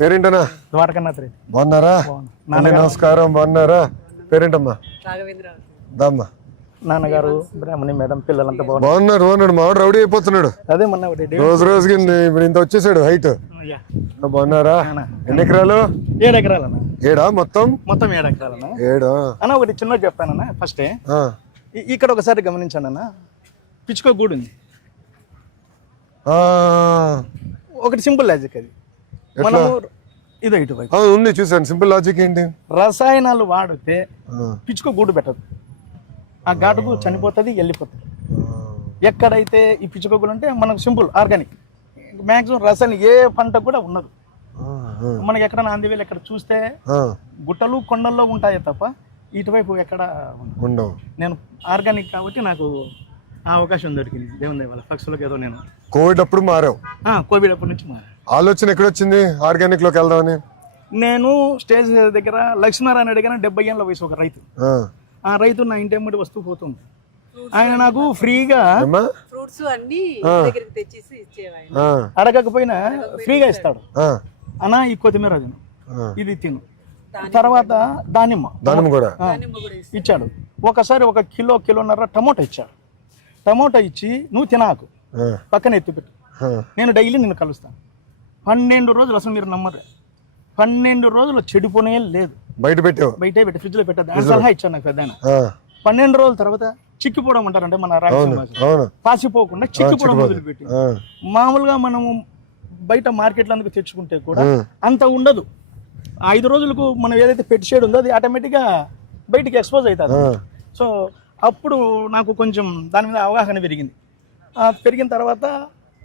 పేరేంటనా? ద్వారకనాథ్ రెడ్డి. బాగున్నారా? నమస్కారం. బాగున్నారా? పేరేంటమ్మా? దమ్మా. నాన్నగారు బ్రాహ్మణి, మేడం, పిల్లలంతా బాగున్నారు. మావాడు రౌడీ అయిపోతున్నాడు అదే మొన్న రోజు రోజుకి. ఇప్పుడు ఇంత వచ్చేసాడు హైట్. బాగున్నారా? ఎన్ని ఎకరాలు? 7 ఎకరాలన్నా. 7 మొత్తం 7 ఎకరాలన్నా. 7 అన్న ఒకటి చిన్నది చెప్తానన్నా. ఫస్ట్ ఇక్కడ ఒకసారి గమనించండి అన్న, పిచ్చుకో గూడు ఉంది. ఒకటి సింపుల్ లాజిక్ అది. మనము ఇదో ఇటువైపు ఉంది చూసాను. సింపుల్ లాజిక్ ఏంటి? రసాయనాలు వాడితే పిచ్చుకో గూడు పెట్టదు, ఆ ఘాటుకు చనిపోతుంది, వెళ్ళిపోతుంది. ఎక్కడైతే ఈ పిచ్చుక గూడు అంటే మనకు సింపుల్ ఆర్గానిక్, మ్యాక్సిమం రసాయనం ఏ పంట కూడా ఉండదు. మనకి ఎక్కడ నాందివేలు ఎక్కడ చూస్తే గుట్టలు కొండల్లో ఉంటాయి తప్ప ఇటువైపు ఎక్కడ ఉండవు. నేను ఆర్గానిక్ కాబట్టి నాకు ఆ అవకాశం దొరికింది దేవుని దయ వల్ల. పక్షులకు ఏదో నేను కోవిడ్ అప్పుడు మారావు. కోవిడ్ అప్పటి నుంచి మారా. ఆలోచన ఎక్కడొచ్చింది ఆర్గానిక్ లోకి వెళ్దామని? నేను స్టేజ్ దగ్గర లక్ష్మీనారాయణ రెడ్డి గారు 70 ఏళ్ళ వయసు ఒక రైతు. ఆ రైతు నా ఇంటి అమ్మడి వస్తూ పోతుంది. ఆయన నాకు ఫ్రీగా ఫ్రూట్స్ అన్ని తెచ్చేసి ఇచ్చేవాడు. అడగకపోయినా ఫ్రీగా ఇస్తాడు. అన్నా ఈ కొత్తిమీర తిను, ఇది తిను, తర్వాత దానిమ్మ కూడా ఇచ్చాడు. ఒకసారి 1 కిలోన్నర టమోటా ఇచ్చాడు. టమోటా ఇచ్చి నువ్వు తినాకు, పక్కన ఎత్తిపెట్టు, నేను డైలీ నిన్ను కలుస్తాను. 12 రోజులు, అసలు మీరు నమ్మరు, 12 రోజులు చెడిపోనే లేదు. బయటే పెట్టి ఫ్రిడ్జ్ లో పెట్టద్దు సలహా ఇచ్చాను నాకు పెద్ద. 12 రోజుల తర్వాత చిక్కిపోవడం అంటారంటే మన రాయలసీమ పాసిపోకుండా చిక్కిపోవడం మొదలుపెట్టి. మామూలుగా మనము బయట మార్కెట్లో అందుకు తెచ్చుకుంటే కూడా అంత ఉండదు. 5 రోజులకు మనం ఏదైతే పెట్టి షేడ్ ఉందో అది ఆటోమేటిక్గా బయటికి ఎక్స్పోజ్ అవుతుంది. సో అప్పుడు నాకు కొంచెం దాని మీద అవగాహన పెరిగింది. పెరిగిన తర్వాత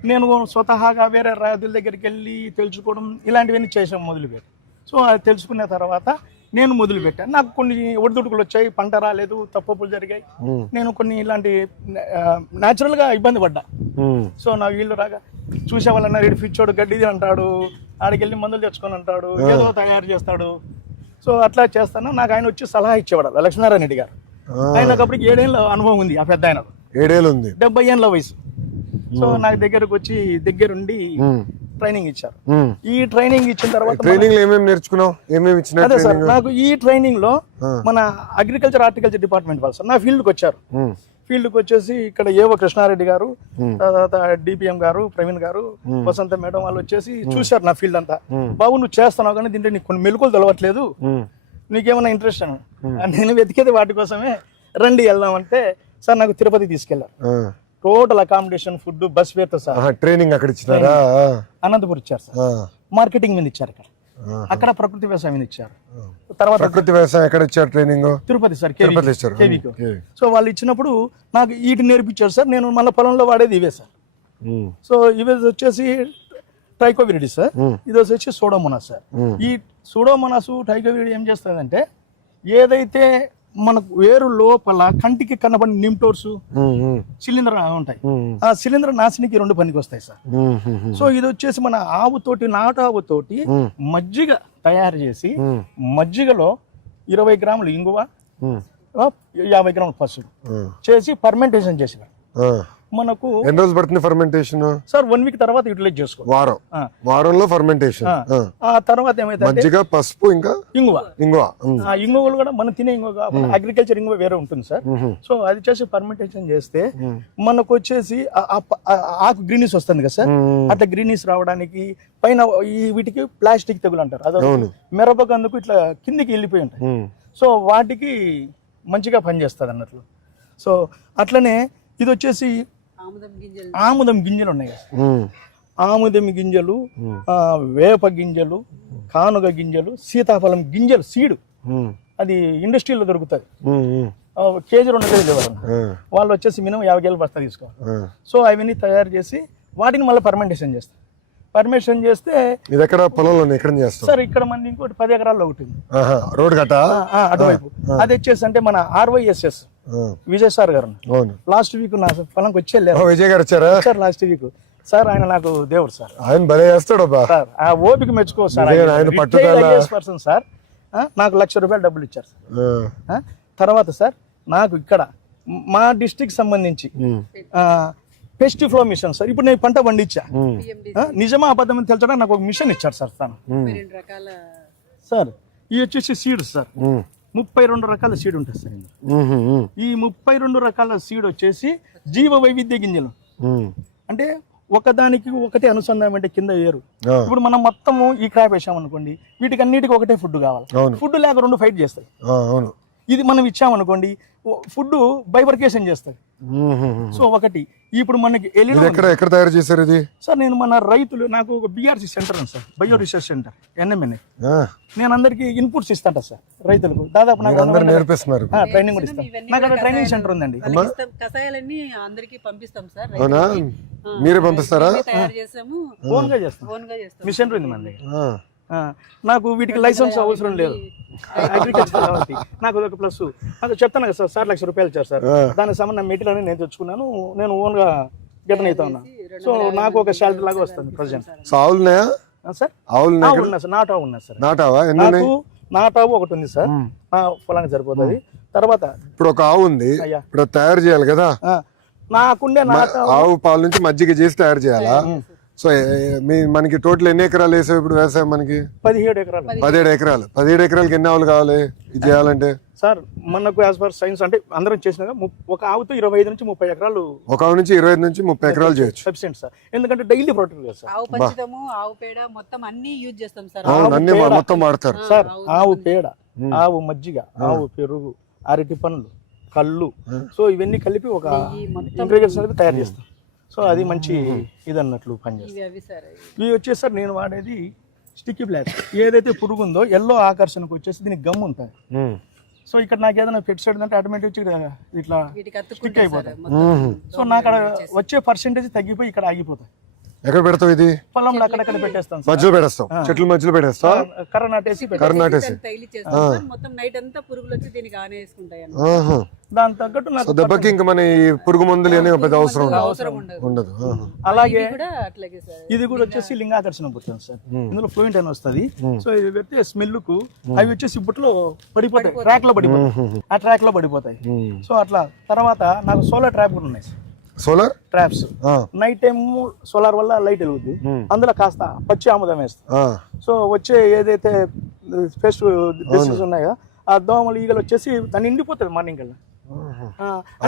నేను స్వతహాగా వేరే రైతుల దగ్గరికి వెళ్ళి తెలుసుకోవడం ఇలాంటివన్నీ చేసాం మొదలుపెట్టి. సో అది తెలుసుకున్న తర్వాత నేను మొదలుపెట్టాను. నాకు కొన్ని ఒడిదుడుకులు వచ్చాయి, పంట రాలేదు, తప్పులు జరిగాయి. నేను కొన్ని ఇలాంటి న్యాచురల్గా ఇబ్బంది పడ్డా. సో నా వీళ్ళు రాగా చూసే వాళ్ళన్నా రెడ్డి పిచ్చోడు గడ్డిది అంటాడు, ఆడికి వెళ్ళి మందులు తెచ్చుకొని అంటాడు, ఏదో తయారు చేస్తాడు. సో అట్లా చేస్తాను. నాకు ఆయన వచ్చి సలహా ఇచ్చేవాడు లక్ష్మీనారాయణ రెడ్డి గారు. ఆయనకు అప్పటికి 7 ఏళ్ళ అనుభవం ఉంది. ఆ పెద్ద ఆయన 7 ఏళ్ళు ఉంది, 70 ఏళ్ళ వయసు. సో నాకు దగ్గరకు వచ్చి దగ్గరుండి ట్రైనింగ్ ఇచ్చారు. ఈ ట్రైనింగ్ ఇచ్చిన తర్వాత అదే సార్ నాకు ఈ ట్రైనింగ్ లో మన అగ్రికల్చర్ హార్టికల్చర్ డిపార్ట్మెంట్ వాళ్ళు సార్ నా ఫీల్డ్కి వచ్చారు. ఫీల్డ్కి వచ్చేసి ఇక్కడ ఏవో కృష్ణారెడ్డి గారు, తర్వాత డిపిఎం గారు, ప్రవీణ్ గారు, వసంత మేడం వాళ్ళు వచ్చేసి చూశారు నా ఫీల్డ్ అంతా. బాబు నువ్వు చేస్తున్నావు కానీ దీంట్లో నీకు కొన్ని మెలకువలు తెలవట్లేదు, నీకేమైనా ఇంట్రెస్ట్ అని. నేను వెతికేది వాటి కోసమే. రండి వెళ్దామంటే సార్ నాకు తిరుపతి తీసుకెళ్లారు. టోటల్ అకామిడేషన్, ఫుడ్, బస్ ఫేర్తో సార్. ట్రైనింగ్ అక్కడ ఇచ్చారా? అనంతపురం ఇచ్చారు సార్. మార్కెటింగ్ మీద ఇచ్చారు ఇక్కడ. అక్కడ ప్రకృతి వ్యవసాయం మీద ఇచ్చారు. తర్వాత ప్రకృతి వ్యవసాయం ఎక్కడ ఇచ్చారు ట్రైనింగ్? తిరుపతి సార్, కేవీకి. సో వాళ్ళు ఇచ్చినప్పుడు నాకు వీటిని నేర్పించారు సార్. నేను మళ్ళీ పొలంలో వాడేది ఇవే సార్. సో ఇవే వచ్చేసి ట్రైకోవిరిడి సార్, ఇది వచ్చేసి సూడోమోనాస్ సార్. ఈ సూడోమోనాస్ ట్రైకోవిరిడి ఏం చేస్తుందంటే ఏదైతే మనకు వేరు లోపల కంటికి కనబడిన నిమ్టోర్స్, శిలీంధ్ర ఉంటాయి, ఆ శిలీంధ్ర నాశనికి 2 పనికి వస్తాయి సార్. సో ఇది వచ్చేసి మన ఆవుతోటి, నాటావుతోటి మజ్జిగ తయారు చేసి, మజ్జిగలో 20 గ్రాములు ఇంగువ, 50 గ్రాములు పసుపు చేసి ఫర్మెంటేషన్ చేసిన మనకు. ఎన్ని రోజులు పడుతుంది ఫర్మెంటేషన్ సార్? 1 వీక్ తర్వాత యూటిలైజ్ చేసుకో. వారంలో ఫర్మెంటేషన్. ఆ తర్వాత ఏమైతే మజ్జిగ, పసుపు, ఇంకా ఇంగువలు కూడా మనం తినే ఇంగువ, అగ్రికల్చర్ ఇంగువ వేరే ఉంటుంది సార్. సో అది చేసి ఫర్మెంటేషన్ చేస్తే మనకు వచ్చేసి ఆకు గ్రీనీస్ వస్తుంది కదా సార్. అట్లా గ్రీనీస్ రావడానికి పైన ఈ వీటికి ప్లాస్టిక్ తెగులు అంటారు, అదే మిరపకు అందుకు ఇట్లా కిందికి వెళ్ళిపోయి ఉంటాయి. సో వాటికి మంచిగా పనిచేస్తుంది అన్నట్లు. సో అట్లనే ఇది వచ్చేసి ఆముదం గింజలు ఉన్నాయి కదా, ఆముదం గింజలు, వేప గింజలు, కానుగ గింజలు, సీతాఫలం గింజలు, సీడు, అది ఇండస్ట్రీలో దొరుకుతుంది. కేజీ 2 కేజీలు ఇవ్వాలి. వాళ్ళు వచ్చేసి మినిమం 50 కేజీలు బస్తా తీసుకోవాలి. సో అవన్నీ తయారు చేసి వాటిని మళ్ళీ ఫర్మెంటేషన్ చేస్తారు. పర్మిషన్ చేస్తే సార్ ఇక్కడ మంది ఇంకోటి 10 ఎకరాల్లో ఒకటి రోడ్ గట్ట అటువైపు. అది వచ్చేసి అంటే మన RYSS విజయ్ సార్ గారు లాస్ట్ వీక్ నా పొలంకి వచ్చి వెళ్ళారు. విజయ్ గారు వచ్చారా సార్ లాస్ట్ వీక్? సార్ ఆయన నాకు దేవుడు సార్. ఆయన భలే చేస్తాడు సార్. ఆ ఓపిక మెచ్చుకో సార్. Person sir. నాకు ₹1,00,000 డబ్బులు ఇచ్చారు సార్. తర్వాత సార్ నాకు ఇక్కడ మా డిస్ట్రిక్ట్ సంబంధించి పెస్ట్ ఫ్లో మిషన్ సార్. ఇప్పుడు నేను పంట పండించా, PMD నిజమా అబద్ధం అని తెలుసడానికి నాకు ఒక మిషన్ ఇచ్చారు సార్ తను. 32 రకాల సార్ ఇవి వచ్చేసి సీడ్స్ సార్. 32 రకాల సీడ్ ఉంటుంది సార్ ఇందులో. ఈ 32 రకాల సీడ్ వచ్చేసి జీవ వైవిధ్య గింజలు. అంటే ఒకదానికి ఒకటే అనుసంధానం, అంటే కింద వేరు. ఇప్పుడు మనం మొత్తము ఈ క్రాప్ వేసాం అనుకోండి, వీటికి అన్నిటికీ ఒకటే ఫుడ్ కావాలి. ఫుడ్ లేక రెండు ఫైట్ చేస్తాయి. ఇది మనం ఇచ్చామనుకోండి, ఫుడ్ బైఫర్కేషన్ చేస్తుంది. సో ఒకటి ఇప్పుడు మనకి ఎక్కడ తయారు చేశారు ఇది సార్? నేను మన రైతులు, నాకు ఒక BRC సెంటర్ ఉంది sir, bio research centre NMNA. నేను అందరికి ఇన్పుట్స్ ఇస్తాంట సార్ రైతులకు. దాదాపు నాకు నేర్పిస్తున్నారు, ట్రైనింగ్ కూడా ఇస్తాను. నాకు అక్కడ ట్రైనింగ్ సెంటర్ ఉందండి. కషాయాలన్నీ అందరికి పంపిస్తాం సార్. అవునా? మీరే పంపిస్తారా? తయారు చేస్తాము, ఓన్ గా చేస్తాం. మిషనరీ ఉంది మన దగ్గర. నాకు వీటికి లైసెన్స్ అవసరం లేదు, అగ్రికల్చర్ కాబట్టి నాకు ఒక ప్లస్. నాకు చెప్తాను కదా సార్, 1,00,000 రూపాయలు ఇచ్చారు సార్. దానికి సంబంధించిన మెటీరియల్ అని నేను తెచ్చుకున్నాను, నేను ఓన్ గా గిటన్ అవుతా ఉన్నా. సో నాకు ఒక శాలరీ లాగా వస్తుంది ప్రజెంట్. ఆవులున్నాయా సార్? ఉన్నా సార్, నాటావు ఉన్నా సార్. నాకు నాటావు ఒకటి ఉంది సార్, పొలానికి సరిపోతుంది. తర్వాత ఇప్పుడు ఒక ఆవు ఉంది, ఇప్పుడు తయారు చేయాలి కదా, నాకుండే ఆవు పాల నుంచి మజ్జిగ చేసి తయారు చేయాలా? సో మనకి టోటల్ ఎన్ని ఎకరాలు వేసావు ఇప్పుడు వ్యవసాయం? మనకి 17 ఎకరాలు. 17 ఎకరాలు. 17 ఎకరాలకి ఎన్ని ఆవులు కావాలి ఇది చేయాలంటే? సార్ మనకు యాజ్ పర్ సైన్స్ అంటే అందరం చేసినాక ఒక ఆవుతో 25 నుంచి 30 ఎకరాలు, ఒక ఆవు నుంచి 25 నుంచి 30 ఎకరాలు చేయొచ్చు. సఫిషియెంట్ సార్, ఎందుకంటే డైలీ ప్రొటెక్ట్ కదా సార్. ఆవు పంచదము, ఆవు పేడ మొత్తం అన్ని యూజ్ చేస్తాం సార్. అన్ని మొత్తం వాడతారు సార్. ఆవు పేడ, ఆవు మజ్జిగ, ఆవు పెరుగు, అరటి పండ్లు, కళ్ళు, సో ఇవన్నీ కలిపి ఒక ఇంగ్రీడియంట్స్ అనేది తయారు చేస్తాం. సో అది మంచి ఇది అన్నట్లు పనిచేస్తుంది. ఇవి వచ్చేసి సార్ నేను వాడేది స్టిక్కీ బ్లాక్. ఏదైతే పురుగు ఉందో ఎల్లో ఆకర్షణకు వచ్చేసి దీనికి గమ్ ఉంటుంది. సో ఇక్కడ నాకు ఏదైనా పెట్సైడ్ అంటే ఆటోమేటిక్ ఇట్లా స్టిక్ అయిపోతాయి. సో నాకు అక్కడ వచ్చే పర్సెంటేజ్ తగ్గిపోయి ఇక్కడ ఆగిపోతాయి. ఎక్కడ పెడతావు ఇది? పొలంలో అక్కడక్కడ పెట్టేస్తాం, మధ్యలో పెట్టేస్తాం, చెట్ల మధ్యలో పెట్టేస్తాం, కర్ర నాటేసి మొత్తం నైట్ అంతా పురుగులు వచ్చి దీనికి ఆనేసుకుంటాయి. దాని తగ్గట్టు దెబ్బకి ఇంకా మన ఈ పురుగు మందులు అనే పెద్ద అవసరం ఉండదు. అలాగే ఇది కూడా వచ్చేసి లింగాకర్షణ పుట్టింది సార్. ఇందులో ఫ్లూయెంట్ అని వస్తుంది. సో ఇది పెడితే స్మెల్ కు అవి వచ్చేసి బుట్టలో పడిపోతాయి, ట్రాక్ లో పడిపోతాయి, ఆ ట్రాక్ లో పడిపోతాయి. సో అట్లా తర్వాత నాకు సోలార్ ట్రాప్ కూడా ఉన్నాయి. Solar traps night time solar వల్ల లైట్ వెలుగుద్ది, అందులో కాస్త పచ్చి ఆముదం వేస్తా. సో వచ్చే ఏదైతే ఫెస్ట్ డిసీజ్ ఉన్నాయో ఆ దోమలు ఈగలు వచ్చేసి దాన్ని నిండిపోతుంది మార్నింగ్ కల్లా.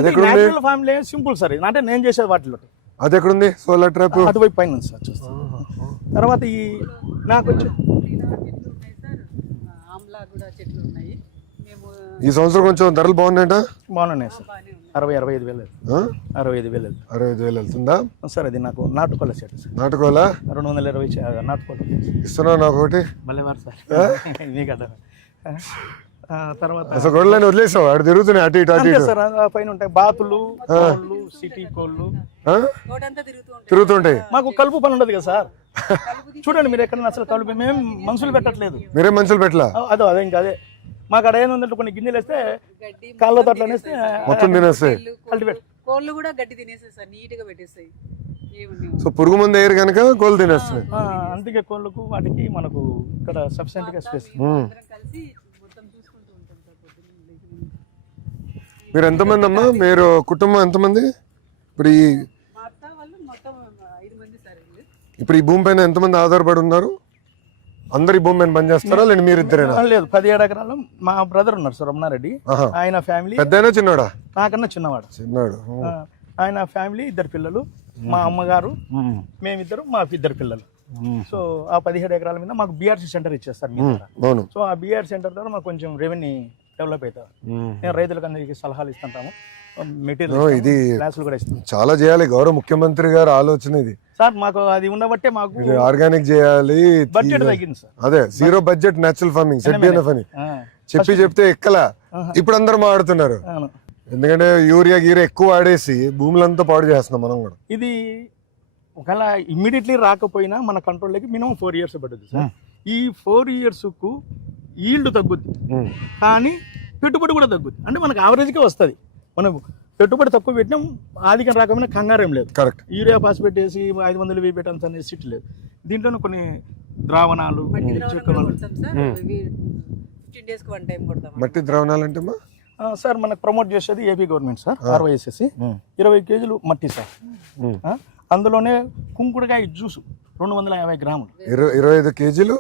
న్యాచురల్ ఫార్మ్ సింపుల్ సార్, అంటే నేను చేసేది వాటిలో. అది ఎక్కడుంది సోలార్ ట్రాప్? అటువైపు పైన సార్ చూస్తాను. తర్వాత ఈ నాకు వచ్చి ఆమ్లా కూడా చెట్లు ఉన్నాయి. ఈ సంవత్సరం కొంచెం ధరలు బాగున్నాయట? బాగున్నాయి సార్. 65,000 వెళ్తుందా సార్? అది నాకు నాటుకోల సెట్ సార్. నాటుకోల 220 నాటుకోల ఇస్తున్నావు నాకు ఒకటి. భలేవారు సార్ మీ కదా. తర్వాత అసలు గొడవలని వదిలేసావు, అటు తిరుగుతున్నాయి అటు ఇటు అటు ఇటు సార్. పైన ఉంటాయి బాతులు, కోళ్ళు, సిటీ కోళ్ళు తిరుగుతుంటాయి. మాకు కలుపు పని ఉండదు కదా సార్. చూడండి మీరు ఎక్కడ అసలు కలుపు మేము మనుషులు పెట్టట్లేదు. మీరే మనుషులు పెట్టలా? అదే ఇంకా అదే మాకు అక్కడ ఏంటంటే కొన్ని గిన్నెలు వేస్తే కాళ్ళతో అట్లా వేస్తే మొత్తం తినేస్తాయి. కోళ్ళు కూడా గడ్డి తినేస్తాయి, నీట్ గా పెట్టేస్తాయి. సో పురుగు మందు వేయరు కనుక కోళ్ళు తినేస్తాయి. అందుకే కోళ్ళకు వాటికి మనకు ఇక్కడ సఫిషియెంట్ గా స్పేస్. మీరు ఎంతమంది అమ్మా? మీరు కుటుంబం ఎంతమంది? ఇప్పుడు ఈ భూమి పైన ఎంతమంది ఆధారపడి ఉన్నారు? అందరు ఈ భూమి పైన పనిచేస్తారా లేదా మీరు ఇద్దరేనా? లేదు, 17 ఎకరాలు మా బ్రదర్ ఉన్నారు సార్, రమణారెడ్డి. ఆయన ఫ్యామిలీ. పెద్దయినా చిన్నవాడా? నాకన్నా చిన్నవాడు. ఆయన ఫ్యామిలీ 2 పిల్లలు, మా అమ్మగారు, మేమిద్దరు, మా 2 పిల్లలు. సో ఆ 17 ఎకరాల మీద మాకు BRC సెంటర్ ఇచ్చేస్తారు. సో ఆ BRC సెంటర్ ద్వారా మాకు కొంచెం రెవెన్యూ డెవలప్ అవుతారు. నేను రైతులకు అందరికి సలహాలు ఇస్తుంటాము, మెటీరియల్ ఇది క్లాసులు కూడా ఇస్తాం. చాలా చేయాలి, గౌరవ ముఖ్యమంత్రి గారు ఆలోచన ఇది సార్. మాకు అది ఉండబట్టే మాకు ఆర్గానిక్ చేయాలి, బడ్జెట్ తగ్గింది సార్. అదే zero budget natural farming ZBNF అని చెప్తే ఎక్కలా. ఇప్పుడు అందరూ మాట్లాడుతున్నారు, ఎందుకంటే యూరియా గీరియా ఎక్కువ వాడేసి భూములంతా పాడు చేస్తున్నాం మనం కూడా. ఇది ఒకవేళ ఇమ్మీడియట్లీ రాకపోయినా మన కంట్రోల్లోకి మినిమం 4 years పడుతుంది సార్. ఈ 4 years కు ఈల్డ్ తగ్గుద్ది, కానీ పెట్టుబడి కూడా తగ్గుద్ది. అంటే మనకు యావరేజ్గా వస్తుంది. మనం పెట్టుబడి తక్కువ పెట్టినాం, ఆదికం రాకపోయినా కంగారేం లేదు. కరెక్ట్. యూరియా ఫాస్ఫేట్ వేసి 500 వేయి పెట్టాల్సి అనేది సిట్ లేదు. దీంట్లోనే కొన్ని ద్రావణాలు, మట్టి ద్రావణాలు అంటే సార్ మనకు ప్రమోట్ చేసేది ఏపీ గవర్నమెంట్ సార్ RYSSC 20 కేజీలు మట్టి సార్. అందులోనే కుంకుడుకాయ జ్యూస్ 250 గ్రాములు, 25 కేజీలు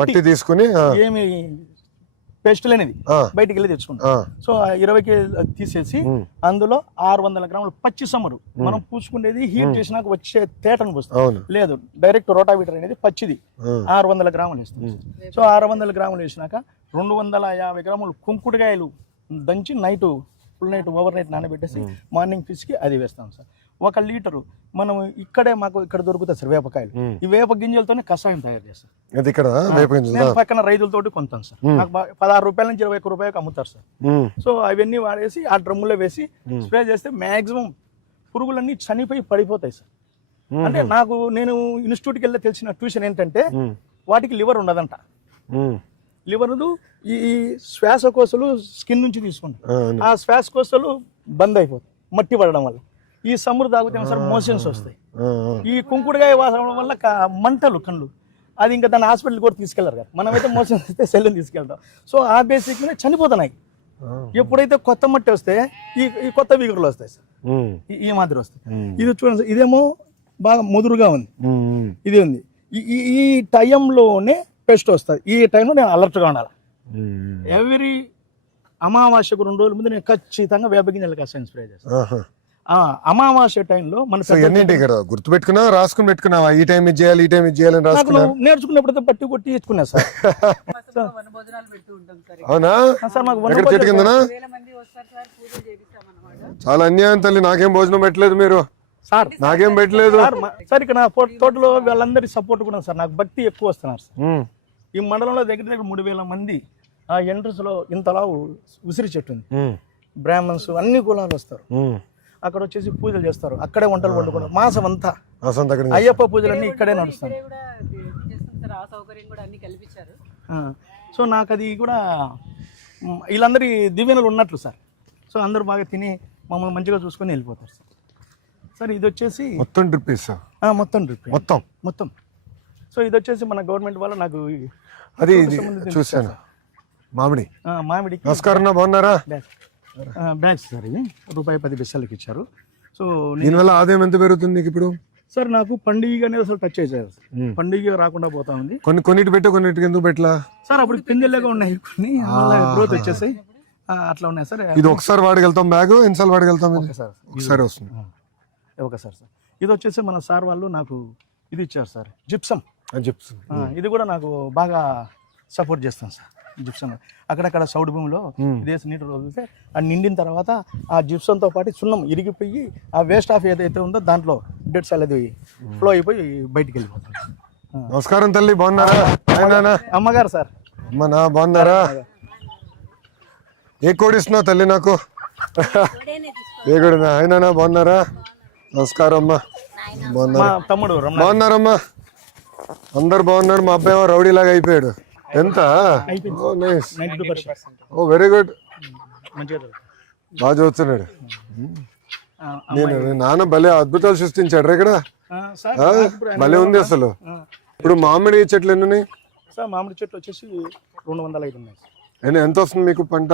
మట్టి తీసుకుని ఏమి పేస్ట్ లేనిది బయటికి వెళ్ళి తెచ్చుకుంటాం. సో 20 కేజీలు తీసేసి అందులో 600 గ్రాములు పచ్చి సమ్మరు మనం పూసుకునేది హీట్ చేసినాక వచ్చే తేటను పోస్తాం. లేదు, డైరెక్ట్ రోటావీటర్ అనేది పచ్చిది 600 గ్రాములు వేస్తాం. సో 600 గ్రాములు వేసినాక 250 గ్రాములు కుంకుడుకాయలు దంచి night full night overnight నానబెట్టేసి మార్నింగ్ ఫిష్కి అది వేస్తాం సార్. 1 లీటరు మనం మాకు ఇక్కడ దొరుకుతాయి సార్ వేపకాయలు. ఈ వేప గింజలతోనే కషాయం తయారు చేస్తాం. నేను పక్కన రైతులతోటి కొంటాను సార్. నాకు 16 రూపాయల నుంచి 21 రూపాయలకు అమ్ముతారు సార్. సో అవన్నీ వాడేసి ఆ డ్రమ్ములో వేసి స్ప్రే చేస్తే మాక్సిమం పురుగులన్నీ చనిపోయి పడిపోతాయి సార్. అంటే నేను ఇన్స్టిట్యూట్కి వెళ్ళి తెలిసిన ట్యూషన్ ఏంటంటే వాటికి లివర్ ఉండదంట. లివర్ ఈ శ్వాసకోశలు స్కిన్ నుంచి తీసుకుంటారు. ఆ శ్వాసకోశలు బంద్ అయిపోతాయి మట్టి పడడం వల్ల. ఈ సముద్ర తాగితే సార్ మోషన్స్ వస్తాయి. ఈ కుంకుడుకాయ వాసన వల్ల మంటలు కళ్ళు, అది ఇంకా దాన్ని హాస్పిటల్ కూడా తీసుకెళ్లారు కదా. మనమైతే మోషన్స్ వస్తే సెల్ని తీసుకెళ్తాం. సో ఆ బేసిక్ మీద చనిపోతున్నాయి. ఎప్పుడైతే కొత్త మట్టి వస్తే ఈ కొత్త విగురులు వస్తాయి సార్, ఈ మాదిరి వస్తాయి. ఇది చూడండి సార్, ఇదేమో బాగా ముదురుగా ఉంది, ఇది ఉంది. ఈ టైంలోనే పెస్ట్ వస్తుంది. ఈ టైంలో నేను అలర్ట్గా ఉండాలి. ఎవ్రీ అమావాస్యకు 2 రోజుల ముందు నేను ఖచ్చితంగా వేప గింజలు కషాయం స్ప్రే చేస్తాను. అమావాస్య టైంలో మన గుర్తుపెట్టుకున్నా రాసుకుని పెట్టుకున్నావా ఈ టైం ఇది చేయాలి ఈ టైం ఇది చేయాలి నేర్చుకున్నప్పుడు పట్టి కొట్టి ఇచ్చుకున్నా సార్. అవునా సార్? చాలా అన్యాయం తల్లి, నాకేం భోజనం పెట్టలేదు మీరు సార్, నాకేం పెట్టలేదు సార్. ఇక్కడ నా తోటలో వాళ్ళందరి సపోర్ట్ కూడా సార్, నాకు భక్తి ఎక్కువ వస్తున్నారు సార్. ఈ మండలంలో దగ్గర 3000 మంది ఆ ఎంట్రన్స్ లో ఇంతలా ఉసిరి చెట్టు ఉంది. బ్రాహ్మణ్స్ అన్ని కులాలు వస్తారు. అక్కడ వచ్చేసి పూజలు చేస్తారు, అక్కడే వంటలు వండుకుంటారు. మాసం అంతా అయ్యప్ప పూజలన్నీ ఇక్కడే నడుస్తాయి. సో నాకు అది కూడా వీళ్ళందరి దీవెనలు ఉన్నట్లు సార్. సో అందరూ బాగా తిని మమ్మల్ని మంచిగా చూసుకొని వెళ్ళిపోతారు సార్. సార్ ఇది వచ్చేసి మొత్తం డ్రిప్ వేస్తా, మొత్తం డ్రిప్ మొత్తం. సో ఇది వచ్చేసి మన గవర్నమెంట్ వల్ల నాకు అది చూసాను. మామిడి నమస్కారం, బాగున్నారా? బ్యాగ్స్ సార్, ఇది ₹10 ఇచ్చారు. సో దీనివల్ల ఆదాయం ఎంత పెరుగుతుంది ఇప్పుడు? సార్ నాకు పండుగ అనేది అసలు టచ్ అయ్యారు. పండుగ రాకుండా పోతా ఉంది. కొన్నిటి పెట్టే కొన్నిటికి ఎందుకు పెట్టలా సార్? అప్పుడు పిందెల్లాగా ఉన్నాయి కొన్ని, గ్రోత్ వచ్చేసాయి అట్లా ఉన్నాయి సార్. ఇది ఒకసారి వాడగలుగుతాం బ్యాగ్, ఎన్నిసార్లు వాడగలుగుతాం? ఒకసారి వస్తుంది. ఒకసారి సార్. ఇది వచ్చేసి మన సార్ వాళ్ళు నాకు ఇది ఇచ్చారు సార్, జిప్సమ్. ఇది కూడా నాకు బాగా సపోర్ట్ చేస్తాను సార్. జిప్సమ్ అక్కడక్కడ సౌడ్ భూమిలో దేశ నీటి వదిలితే అది నిండిన తర్వాత ఆ జిప్సంతో పాటు సున్నం ఇరిగిపోయి ఆ వేస్ట్ ఆఫ్ ఏదైతే ఉందో దాంట్లో డెడ్ సెల్ అది ఫ్లో అయిపోయి బయటికి వెళ్ళిపోతుంది. నమస్కారం తల్లి, బాగున్నారా? అమ్మగారు సార్. అమ్మనా బాగున్నారా? ఏ కోడి ఇస్తున్నావు తల్లి నాకు? ఏ కోడినా? అయినా బాగున్నారా? నమస్కారం అమ్మా. తమ్ముడు బాగున్నారమ్మా? అందరు బాగున్నారు. మా అబ్బాయి రౌడీ లాగా అయిపోయాడు. ఎంత? ఓ వెరీ గుడ్, బాగా చదువుతున్నాడు. నాన్న భలే అద్భుతాలు సృష్టించాడు ఇక్కడ. భలే ఉంది అసలు. ఇప్పుడు మామిడి చెట్లు ఎన్ని ఉన్నాయి సార్? మామిడి చెట్లు వచ్చేసి 205 ఉన్నాయి. ఎంత వస్తుంది మీకు పంట?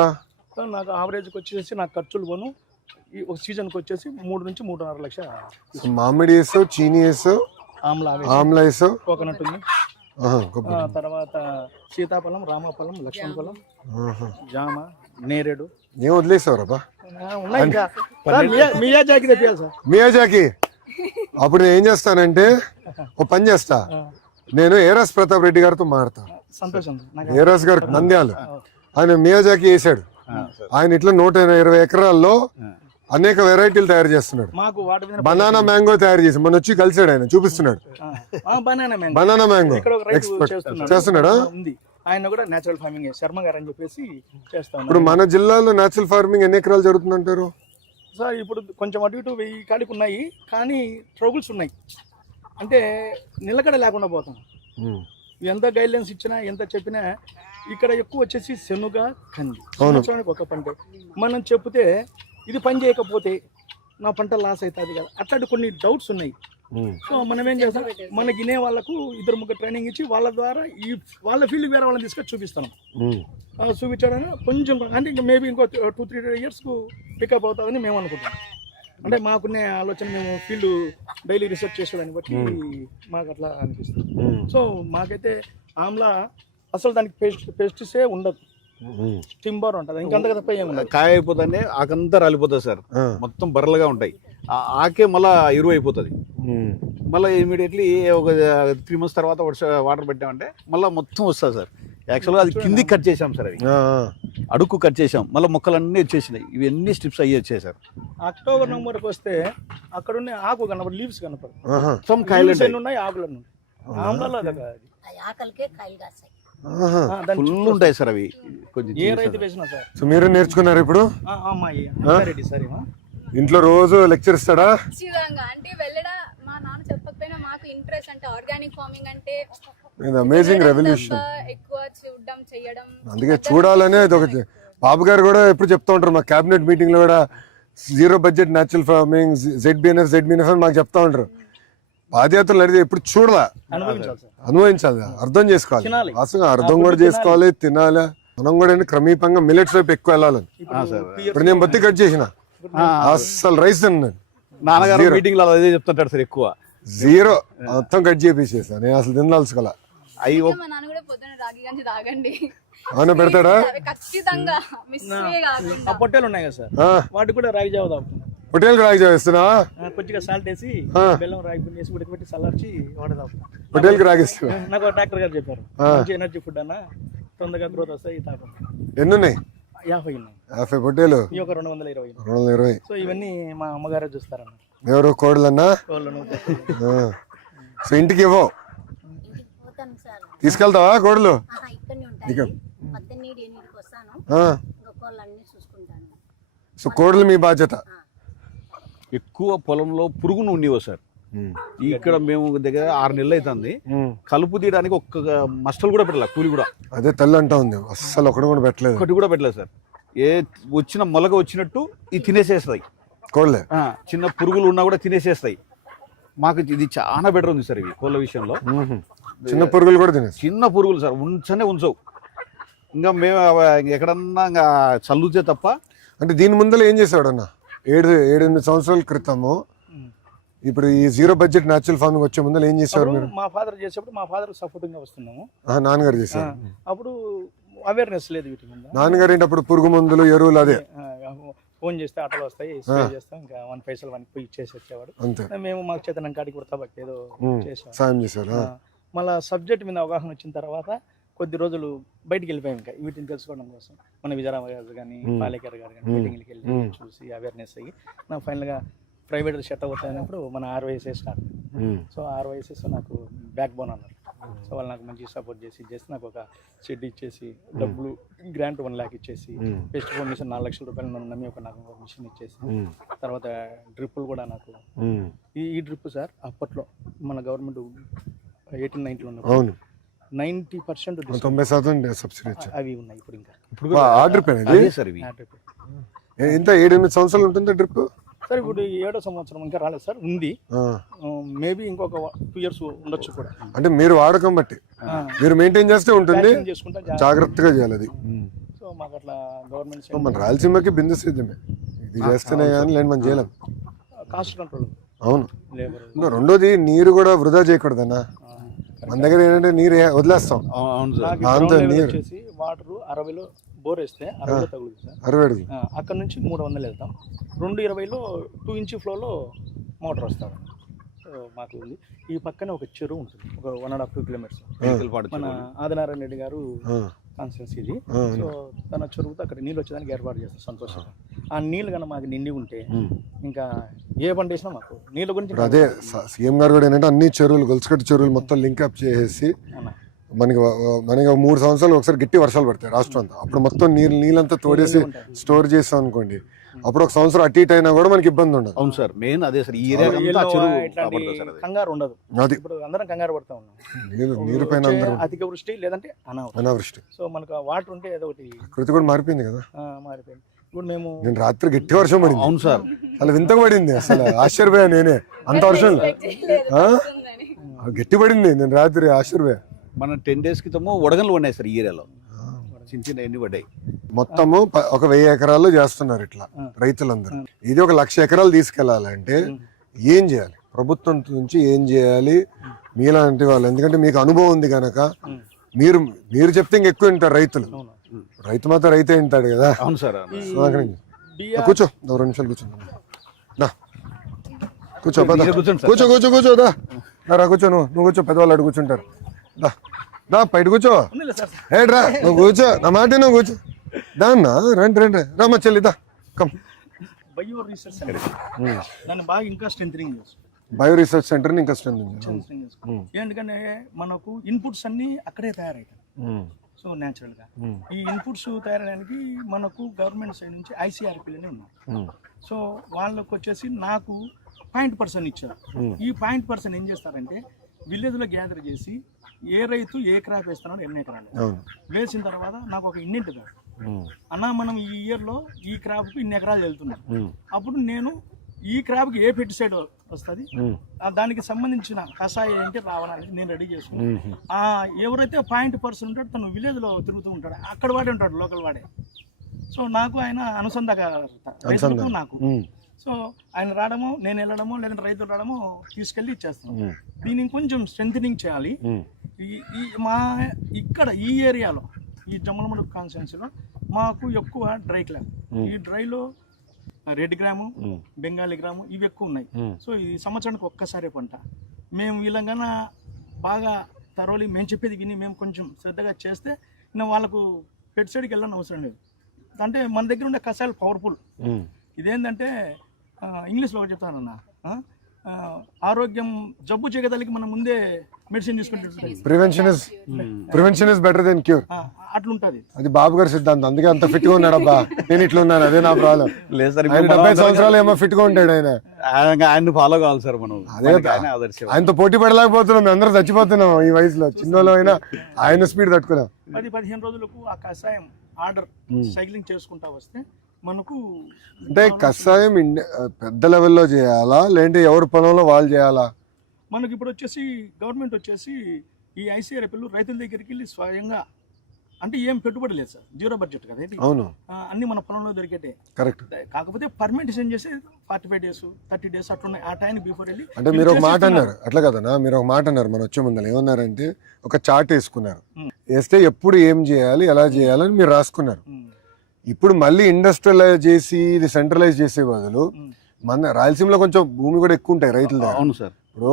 నాకు ఆవరేజ్కి వచ్చేసి నాకు ఖర్చులు పోను ఈ ఒక సీజన్కి వచ్చేసి 3 నుంచి 3.5 లక్షలు. మామిడి వేసావు, చీనీ వేసావు, ఆమ్లా వేసావు, కోకోనట్ ఉంది, తర్వాత సీతాఫలం, రామఫలం, లక్ష్మణ ఫలం, జామ, నేరేడు. ఏం వదిలేసావు? మియాజాకి. అప్పుడు ఏం చేస్తానంటే ఓ పని చేస్తా, నేను ఏరస్ ప్రతాప్ రెడ్డి గారితో మాడతా. సంతోషం. ఏరస్ గారు నంద్యాలు, ఆయన మియాజాకి వేసాడు. ఆయన ఇట్లా 120 ఎకరాల్లో అనేక వెరైటీలు తయారు చేస్తున్నాడు. బనానా మ్యాంగో తయారు చేసి మొన్న వచ్చి కలిసాడు, ఆయన చూపిస్తున్నాడు. బనానా మ్యాంగో ఎక్స్పర్ట్ చేస్తున్నాడా? ఆయన కూడా నేచురల్ ఫార్మింగ్ శర్మ గారు అని చెప్పేసి చేస్తాను. ఇప్పుడు మన జిల్లాలో నేచురల్ ఫార్మింగ్ ఎన్ని ఎకరాలు జరుగుతుందంటారు సార్? ఇప్పుడు కొంచెం అటు ఇటు 1000 కాడికి ఉన్నాయి, కానీ ట్రబుల్స్ ఉన్నాయి. అంటే నిలకడ లేకుండా పోతాం. ఎంత గైడ్లైన్స్ ఇచ్చినా ఎంత చెప్పినా ఇక్కడ ఎక్కువ వచ్చేసి శనుగ, కంది సంవత్సరానికి ఒక పంట. మనం చెప్తే ఇది పని చేయకపోతే నా పంట లాస్ అవుతుంది కదా, అట్లాంటి కొన్ని డౌట్స్ ఉన్నాయి. సో మనం ఏం చేస్తాం, మనకి వినే వాళ్ళకు 2-3 ట్రైనింగ్ ఇచ్చి వాళ్ళ ద్వారా వాళ్ళ ఫీల్డ్ వేరే వాళ్ళని తీసుకొని చూపిస్తాం. చూపించడానికి కొంచెం అంటే ఇంకా మేబీ ఇంకో 2-3 ఇయర్స్కు పికప్ అవుతుందని మేము అనుకుంటాం. అంటే మాకున్న ఆలోచన, మేము ఫీల్డ్ డైలీ రీసెర్చ్ చేసేదాన్ని బట్టి మాకు అట్లా అనిపిస్తుంది. సో మాకైతే ఆమ్లా అసలు దానికి పెస్టిసే ఉండదు, టింబర్ ఉంటుంది, ఇంకంతగా తప్ప ఏముండదు. కాయ అయిపోతుంది, ఆకంతా రాలిపోతుంది సార్, మొత్తం బర్రలుగా ఉంటాయి. ఆకే మళ్ళీ ఎరువు అయిపోతుంది. మళ్ళీ ఇమీడియట్లీ ఒక 3 months తర్వాత వాటర్ పెట్టామంటే మళ్ళీ మొత్తం వస్తుంది సార్. యాక్చువల్గా అది కిందికి కట్ చేసాం సార్, అవి అడుక్కు కట్ చేసాం, మళ్ళీ మొక్కలన్నీ వచ్చేసినాయి. ఇవన్నీ స్టిప్స్ అయ్యి వచ్చాయి సార్. అక్టోబర్ నవంబర్కి వస్తే అక్కడ ఉన్న ఆకు కనపడు, లీవ్స్ కనపడు, మొత్తం కాయలు ఉన్నాయి, ఆకులు ఉన్నాయి. ఆమ్లాలో ఫుల్ ఉంటాయి సార్ అవి. కొంచెం ఏ రైతు వేసినా సార్. సో మీరు నేర్చుకున్నారు ఇప్పుడు రెడ్డి సార్ ఇంట్లో రోజు లెక్చర్ ఇస్తాడా? ఖచ్చితంగా. అంటే వెళ్ళడా మా నాన్న చెప్పకపోయినా మాకు ఇంట్రెస్ట్, అంటే ఆర్గానిక్ ఫార్మింగ్ అంటే అమేజింగ్ రెవల్యూషన్. ఎక్కువ చూడడం చేయడం, అందుకే చూడాలనే అది ఒక బాబు గారు కూడా ఎప్పుడు చెప్తా ఉంటారు, మా క్యాబినెట్ మీటింగ్ లో కూడా 0 బడ్జెట్ న్యాచురల్ ఫార్మింగ్, ZBNF అని మాకు చెప్తా ఉంటారు. పాదయాత్రలు అడిగితే ఎప్పుడు చూడాలా, అనుభవించాలి, అర్థం చేసుకోవాలి, వాస్తవంగా అర్థం కూడా చేసుకోవాలి, తినాలి. మనం కూడా క్రమీపంగా మిల్లెట్స్ వైపు ఎక్కువ వెళ్ళాలని. ఇప్పుడు నేను బత్తి కట్ చేసిన, అస్సలు రైస్ తిన్నాను. నాన్నగారు మీటింగ్ లో అదే చెప్తుంటాడు సార్, ఎక్కువ 0 మొత్తం కట్ చేసేసా. నేను అసలు తినాల్సుకోలే. మా నాన్న కూడా పొద్దున్న రాగి గంజి తాగండి అవునా పెడతాడా? ఖచ్చితంగా. మిస్ కాకుండా పొట్టేలు ఉన్నాయి కదా సార్, వాటి కూడా రాగి జావ తాగుతున్నాం. పొట్టేలు రాగి జావ ఇస్తున్నా, కొద్దిగా సాల్ట్ వేసి బెల్లం రాగి పిండి వేసి ఉడకబెట్టి చల్లార్చి వాటర్ తాగుతున్నాం. పొట్టేలుకి రాగిస్తున్నా. నాకు డాక్టర్ గారు చెప్పారు, మంచి ఎనర్జీ ఫుడ్ అన్న, తొందరగా గ్రోత్ వస్తాయి, తాగండి. ఎన్ని ఉన్నాయి? 50 ఉన్నాయి. 50 పొట్టేలు, ఈ ఒక 220. 220. సో ఇవన్నీ మా అమ్మగారే చూస్తారన్న. ఎవరు కోడలన్నా? సో ఇంటికి ఇవ్వవు, తీసుకెళ్తావా కోడలు? సో కోడలు మీ బాధ్యత. ఎక్కువ పొలంలో పురుగును ఉండేవో సార్. ఇక్కడ మేము దగ్గర 6 నెలలు అవుతుంది. కలుపు తీయడానికి ఒక్క మస్టలు కూడా పెట్టలేదు, కూలి కూడా. అదే తల్లి అంటా ఉంది, అస్సలు ఒకటి కూడా పెట్టలేదు. ఒకటి కూడా పెట్టలేదు సార్. ఏ వచ్చిన మొలక వచ్చినట్టు ఇది తినేసేస్తాయి కోళ్ళే. చిన్న పురుగులు ఉన్నా కూడా తినేసేస్తాయి. మాకు ఇది చాలా బెటర్ ఉంది సార్ ఇవి కోళ్ళ విషయంలో. చిన్న పురుగులు కూడా తినేసి, చిన్న పురుగులు సార్ ఉంచవు. ఇంకా మేము ఎక్కడన్నా ఇంకా చల్లుతే తప్ప. అంటే దీని ముందర ఏం చేసాడు అన్న? 7-8 సంవత్సరాల క్రితము, ఇప్పుడు ఈ 0 బడ్జెట్ న్యాచురల్ ఫార్మింగ్ వచ్చే ముందర ఏం చేసేవారు మీరు? మా ఫాదర్ చేసేప్పుడు మా ఫాదర్ సపోర్టింగ్ గా వస్తున్నాము. నాన్నగారు చేశారు. అప్పుడు అవేర్నెస్ లేదు వీటి మీద. నాన్నగారు ఏంటి అప్పుడు పురుగు మందులు, ఎరువులు అదే ఫోన్ చేస్తే ఆటోలు వస్తాయి, స్ప్రే చేస్తాం, ఇంకా 1 పైసలు 1 పోయి ఇచ్చేసి వచ్చేవాడు. అంతే. మేము మాకు చేతనం కాడికి కూడా తబక్ ఏదో చేసాం, సాయం చేశారు. మళ్ళీ సబ్జెక్ట్ మీద అవగాహన వచ్చిన తర్వాత కొద్ది రోజులు బయటికి వెళ్ళిపోయాం ఇంకా వీటిని తెలుసుకోవడం కోసం. మన విజయరామ గారు కానీ పాలేకర్ గారు కానీ మీటింగ్కి వెళ్ళి చూసి అవేర్నెస్ అయ్యి నాకు ఫైనల్గా ప్రైవేట్ సెట్ అవుతాయినప్పుడు మన RYSS స్టార్ట్. సో RYSS నాకు బ్యాక్ బోన్ అన్నారు. సో వాళ్ళు నాకు మంచి సపోర్ట్ చేసి నాకు ఒక షెడ్ ఇచ్చేసి, డబ్బులు గ్రాంట్ 1 lakh ఇచ్చేసి, పెస్ట్ మిషన్ 4 లక్షల రూపాయలు నన్ను నమ్మి నాకు ఒక మిషన్ ఇచ్చేసి, తర్వాత డ్రిప్పులు కూడా నాకు. ఈ డ్రిప్ సార్ అప్పట్లో మన గవర్నమెంట్ 1890లో ఉన్నప్పుడు 90% 90% సబ్సిడీ అవి ఉన్నాయి. ఇప్పుడు ఇంకా సార్ ఇవి ఎంత 7-8 సంవత్సరాలు ఉంటుంది డ్రిప్ సార్. ఇప్పుడు 7వ సంవత్సరం ఇంకా రాలేదు సార్, ఉంది. మేబీ ఇంకొక 2 years ఉండొచ్చు కూడా. అంటే మీరు వాడకం బట్టి మీరు మెయింటైన్ చేస్తే ఉంటుంది, జాగ్రత్తగా చేయాలి అది. సో మాకు అట్లా గవర్నమెంట్ మన రాయలసీమకి బిందు సిద్ధమే, ఇది చేస్తేనే కానీ లేని మనం చేయలేం. Cost control. అవును. ఇంకా రెండోది నీరు కూడా వృధా చేయకూడదన్నా. మన దగ్గర ఏంటంటే నీరు వదిలేస్తాం, నీరు వాటర్ 60లో బోర్ వేస్తే 60లో తగులుతుంది సార్. 60 అక్కడ నుంచి 300 వెళ్తాం. 220లో 2 inch ఫ్లోలో మోటార్ వస్తాడు. సో మాకు ఉంది. ఈ పక్కనే ఒక చెరువు ఉంటుంది, ఒక 1.5-2 kilometers. మన ఆదినారాయణ రెడ్డి గారు కాన్స్టిట్యున్సీ ఇది. సో తన చెరువుతో అక్కడ నీళ్ళు వచ్చేదానికి ఏర్పాటు చేస్తాం సంతోషంగా. ఆ నీళ్ళు కన్నా మాకు నిండి ఉంటే ఇంకా ఏ పంట వేసినా మాకు నీళ్ళ గురించి. అదే సీఎం గారు కూడా ఏంటంటే అన్ని చెరువులు, గొలుసుకట్టు చెరువులు మొత్తం లింక్అప్ చేసేసి మనకి 3 సంవత్సరాలు ఒకసారి గట్టి వర్షాలు పడతాయి రాష్ట్రం అంతా. అప్పుడు మొత్తం నీళ్ళంతా తోడేసి స్టోర్ చేస్తాం అనుకోండి, అప్పుడు 1 సంవత్సరం అటు ఇటు అయినా కూడా మనకి ఇబ్బంది ఉండదు. అవును సార్, మెయిన్ అదే సార్. ఈ కంగారు ఉండదు. ఇప్పుడు అందరం కంగారు పడతా ఉన్నాం. నీరు పైన అధిక వృష్టి లేదంటే అనావృష్టి. సో మనకు వాటర్ ఉంటే ఏదో ఒకటి. ప్రకృతి కూడా మారిపోయింది కదా, మారిపోయింది. ఇప్పుడు మేము నేను రాత్రి గట్టి వర్షం పడింది. అవును సార్. అసలు వింతగా పడింది, అసలు ఆశ్చర్యపోయా నేనే. అంత వర్షం ఆ? గట్టి పడింది, నేను రాత్రి ఆశ్చర్యపోయా. మన 10 days క్రితము వడగళ్ళు ఉన్నాయి సార్ ఈ ఏరియాలో, చిన్న చిన్న ఎన్ని పడ్డాయి. మొత్తము ఒక 1000 ఎకరాల్లో చేస్తున్నారు ఇట్లా రైతులందరూ. ఇది ఒక 1,00,000 ఎకరాలు తీసుకెళ్లాలంటే ఏం చేయాలి, ప్రభుత్వం నుంచి ఏం చేయాలి మీలాంటి వాళ్ళు? ఎందుకంటే మీకు అనుభవం ఉంది కనుక మీరు చెప్తే ఇంకెక్కువ వింటారు రైతులు. రైతు మాత్రం రైతే వింటాడు కదా. అవును సార్. కూర్చో, 2 నిమిషాలు కూర్చో. కూర్చో పద. కూర్చోండి సార్. కూర్చో కూర్చో కూర్చో దా రా కూర్చో. నువ్వు కూర్చో, పెద్దవాళ్ళు అడుగు కూర్చుంటారు. దా బయట కూర్చో. ఏడ్రా నువ్వు కూర్చో, నా మాట నువ్వు కూర్చో. దాన్నా రండి రామ చెల్లి దా కమ్. బయో రీసెర్చ్ సెంటర్ దాన్ని బాగా ఇంకా స్ట్రెంథనింగ్ చేస్తాం. బయో రీసెర్చ్ సెంటర్ ఇంకా ఎందుకంటే మనకు ఇన్పుట్స్ అన్ని అక్కడే తయారవుతాయి. సో న్యాచురల్ గా ఈ ఇన్పుట్స్ తయారడానికి మనకు గవర్నమెంట్ సైడ్ నుంచి ICRPలనే ఉన్నారు. సో వాళ్ళకు వచ్చేసి నాకు 0.% ఇచ్చారు. ఈ 0.% ఏం చేస్తారంటే విలేజ్ లో గ్యాదర్ చేసి ఏ రైతు ఏ క్రాప్ వేస్తున్నాడో ఎన్ని ఎకరాలు వేసిన తర్వాత నాకు ఒక ఇన్నింటి అన్న మనం ఈ ఇయర్ లో ఈ క్రాప్ కు ఇన్ని ఎకరాలు వెళ్తున్నాం. అప్పుడు నేను ఈ క్రాప్ కి ఏ పెస్టిసైడ్ వస్తుంది, దానికి సంబంధించిన కషాయం ఏంటి రావడానికి నేను రెడీ చేసుకున్నాను. ఎవరైతే 0.% ఉంటాడో తను విలేజ్ లో తిరుగుతూ ఉంటాడు, అక్కడ వాడే ఉంటాడు, లోకల్ వాడే. సో నాకు ఆయన అనుసంధానం నాకు. సో ఆయన రావడము, నేను వెళ్ళడము, లేదంటే రైతులు రావడము, తీసుకెళ్ళి ఇచ్చేస్తాం. దీన్ని కొంచెం స్ట్రెంథనింగ్ చేయాలి. మా ఇక్కడ ఈ ఏరియాలో ఈ జమ్మలమడుగు కాన్స్టిట్యున్సీలో మాకు ఎక్కువ డ్రై క్లాప్. ఈ డ్రైలో రెడ్ గ్రాము, బెంగాలీ గ్రాము ఇవి ఎక్కువ ఉన్నాయి. సో ఈ సంవత్సరానికి ఒక్కసారే పంట. మేము వీళ్ళంగా బాగా తరోలి మేము చెప్పేది విని మేము కొంచెం శ్రద్ధగా చేస్తే వాళ్ళకు పెస్టిసైడ్కి వెళ్ళని అవసరం లేదు. అంటే మన దగ్గర ఉండే కషాయాలు పవర్ఫుల్. ఇదేంటంటే ఇంగ్లీష్లో ఒకటి చెప్తానన్నా, ఆరోగ్యం జబ్బు చేయగలిగి మనం ముందే మెడిసిన్ తీసుకుంటే prevention is better than cure అట్లుంటది. అది బాబు గారి సిద్ధాంతం. అందుకే అంత ఫిట్ గా ఉన్నాడు. అబ్బా నేను ఇట్లా ఉన్నాను, అదే నా ప్రాబ్లం. లేదు సార్, 70 సంవత్సరాలు ఏమో ఫిట్ గా ఉంటాడు ఆయన. ఆయన ఫాలో కావాలి సార్ మనం. ఆయనతో పోటీ పడలేకపోతున్నాం, మేము అందరూ చచ్చిపోతున్నాం ఈ వయసులో. చిన్నోళ్ళు అయినా ఆయన స్పీడ్ తట్టుకున్నాం. 10-15 రోజులకు ఆ కషాయం ఆర్డర్ సైక్లింగ్ చేసుకుంటా వస్తే మనకు అంటే కషాయం పెద్ద లెవెల్లో చేయాలా, లేదంటే ఎవరి పొలంలో వాళ్ళు చేయాలా? మనకి ఇప్పుడు వచ్చేసి గవర్నమెంట్ వచ్చేసి ఈ ICRPలు రైతుల దగ్గరికి వెళ్ళి స్వయంగా, అంటే ఏం పెట్టుబడి లేదు సార్, 0 బడ్జెట్ కదా ఇది. అవును, అన్ని మన పొలంలో దొరికేటే. కరెక్ట్. కాకపోతే పర్మిటేషన్ చేసి 45 days 30 days అట్లున్నాయి. ఆ టైం బిఫోర్ వెళ్ళి అంటే మీరు ఒక మాట అన్నారు, అట్లా కదనా? మీరు ఒక మాట అన్నారు మన వచ్చే ముందర. ఏమన్నారంటే ఒక చార్ట్ వేసుకున్నారు, వేస్తే ఎప్పుడు ఏం చేయాలి ఎలా చేయాలని మీరు రాసుకున్నారు. ఇప్పుడు మళ్ళీ ఇండస్ట్రియలైజ్ చేసి ఇది సెంట్రలైజ్ చేసే బదులు మన రాయలసీమలో కొంచెం భూమి కూడా ఎక్కువ ఉంటాయి రైతుల దగ్గర. అవును సార్. ఇప్పుడు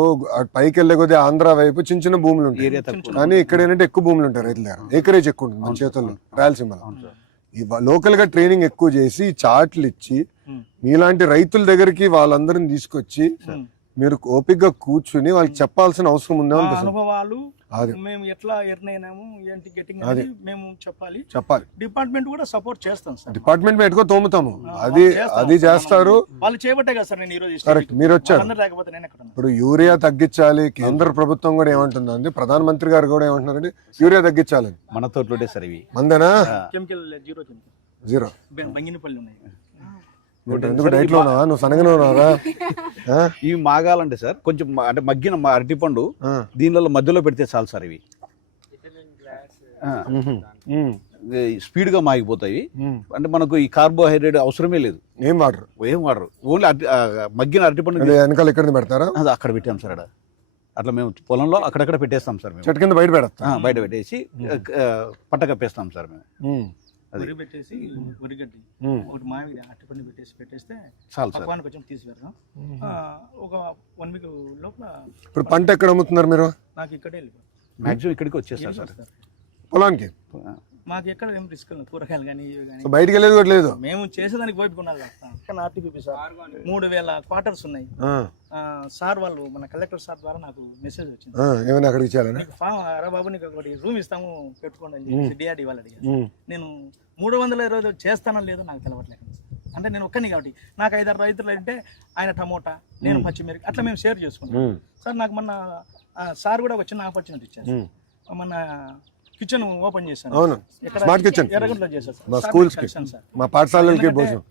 పైకి వెళ్ళే కొద్ది ఆంధ్ర వైపు చిన్న చిన్న భూములు ఉంటాయి, కానీ ఇక్కడ ఏంటంటే ఎక్కువ భూములు ఉంటాయి రైతుల దగ్గర. ఏకరేజ్ ఎక్కువ ఉంటుంది మన చేతుల్లో రాయలసీమలో. లోకల్ గా ట్రైనింగ్ ఎక్కువ చేసి చార్ట్లు ఇచ్చి మీలాంటి రైతుల దగ్గరికి వాళ్ళందరిని తీసుకొచ్చి మీరు ఓపిక్ గా కూర్చుని వాళ్ళకి చెప్పాల్సిన అవసరం ఉందా? అనుభవాలు మేము ఎట్లా ఎర్నైనాము ఏంటి గెటింగ్ మేము చెప్పాలి. డిపార్ట్మెంట్ కూడా సపోర్ట్ చేస్తాం సార్. డిపార్ట్మెంట్ పెట్టుకో తోముతాము, అది చేస్తారు. వాళ్ళు చేయబట్టే కదా సార్ నేను ఈ రోజు కరెక్ట్ మీరు వచ్చారు. లేకపోతే నేను ఎక్కడ. ఇప్పుడు యూరియా తగ్గించాలి, కేంద్ర ప్రభుత్వం కూడా ఏమంటుందండి, ప్రధానమంత్రి గారు కూడా ఏమంటున్నారండి, యూరియా తగ్గించాలి. మన తోటలోనే సార్ ఇవి మందేనా? కెమికల్ జీరో బంగినపల్లి ఉన్నాయి. ఎందుకు డైట్ లో ఉన్నావా నువ్వు? సనగానే ఉన్నావా? ఇవి మాగాలంటే సార్ కొంచెం అంటే మగ్గిన అరటిపండు దీనిలో మధ్యలో పెడితే చాలు సార్. ఇవి స్పీడ్ గా మాగిపోతాయి. అంటే మనకు ఈ కార్బోహైడ్రేట్ అవసరమే లేదు. ఏం వాడరు ఓన్లీ మగ్గిన అరటిపండు వెనకాల ఎక్కడ పెడతారా? అది అక్కడ పెట్టాం సార్. అట్లా మేము పొలంలో అక్కడక్కడ పెట్టేస్తాం సార్. మేము చెట్టు కింద బయట పెట్టేసి పట్ట కప్పేస్తాం సార్ మేము. వరి పెట్టేసి వరిగడ్డి ఒకటి మామిడి అట్టుపండి పెట్టేస్తే పక్వానికి కొంచెం తీసిపెడతాం. ఒక 1 week లోపల. ఇప్పుడు పంట ఎక్కడ అమ్ముతున్నారు మీరు? నాకు ఇక్కడే వెళ్ళిపోతుంది, మాక్సిమం ఇక్కడికి వచ్చేస్తారు సార్ పొలానికి. మాకు ఎక్కడ ఏం రిస్క్ లేదు, కూరగాయలు కానీ ఇవి కానీ. బయటికి వెళ్ళేది కూడా లేదు, మేము చేసేదానికి బయట కొనాలి. RTPP సార్ 3000 క్వార్టర్స్ ఉన్నాయి సార్. వాళ్ళు మన కలెక్టర్ సార్ ద్వారా నాకు మెసేజ్ వచ్చింది, ఏమైనా అక్కడికి ఇచ్చారని. అరే బాబు నీకు ఒకటి రూమ్ ఇస్తాము పెట్టుకోండి అని చెప్పి DRD వాళ్ళు అడిగారు. నేను 320 చేస్తానో లేదో నాకు తెలవట్లేదు. అంటే నేను ఒక్కని కాబట్టి నాకు 5-6 రైతులు అంటే ఆయన టమోటా, నేను పచ్చిమిరపకాయ, అట్లా మేము షేర్ చేసుకున్నాం సార్. నాకు మొన్న సార్ కూడా ఒక చిన్న ఆపర్చునిటీ ఇచ్చారు. మన కిచెన్ ఓపెన్ చేశాను. అవును, ఇక్కడ స్మార్ట్ కిచెన్ ఎర్రగంటలో చేశాను సార్. మా సార్ స్కూల్స్ కి, కలిశాను సార్. మా పాఠశాలలకి ఎందుకంటే, భోజనం.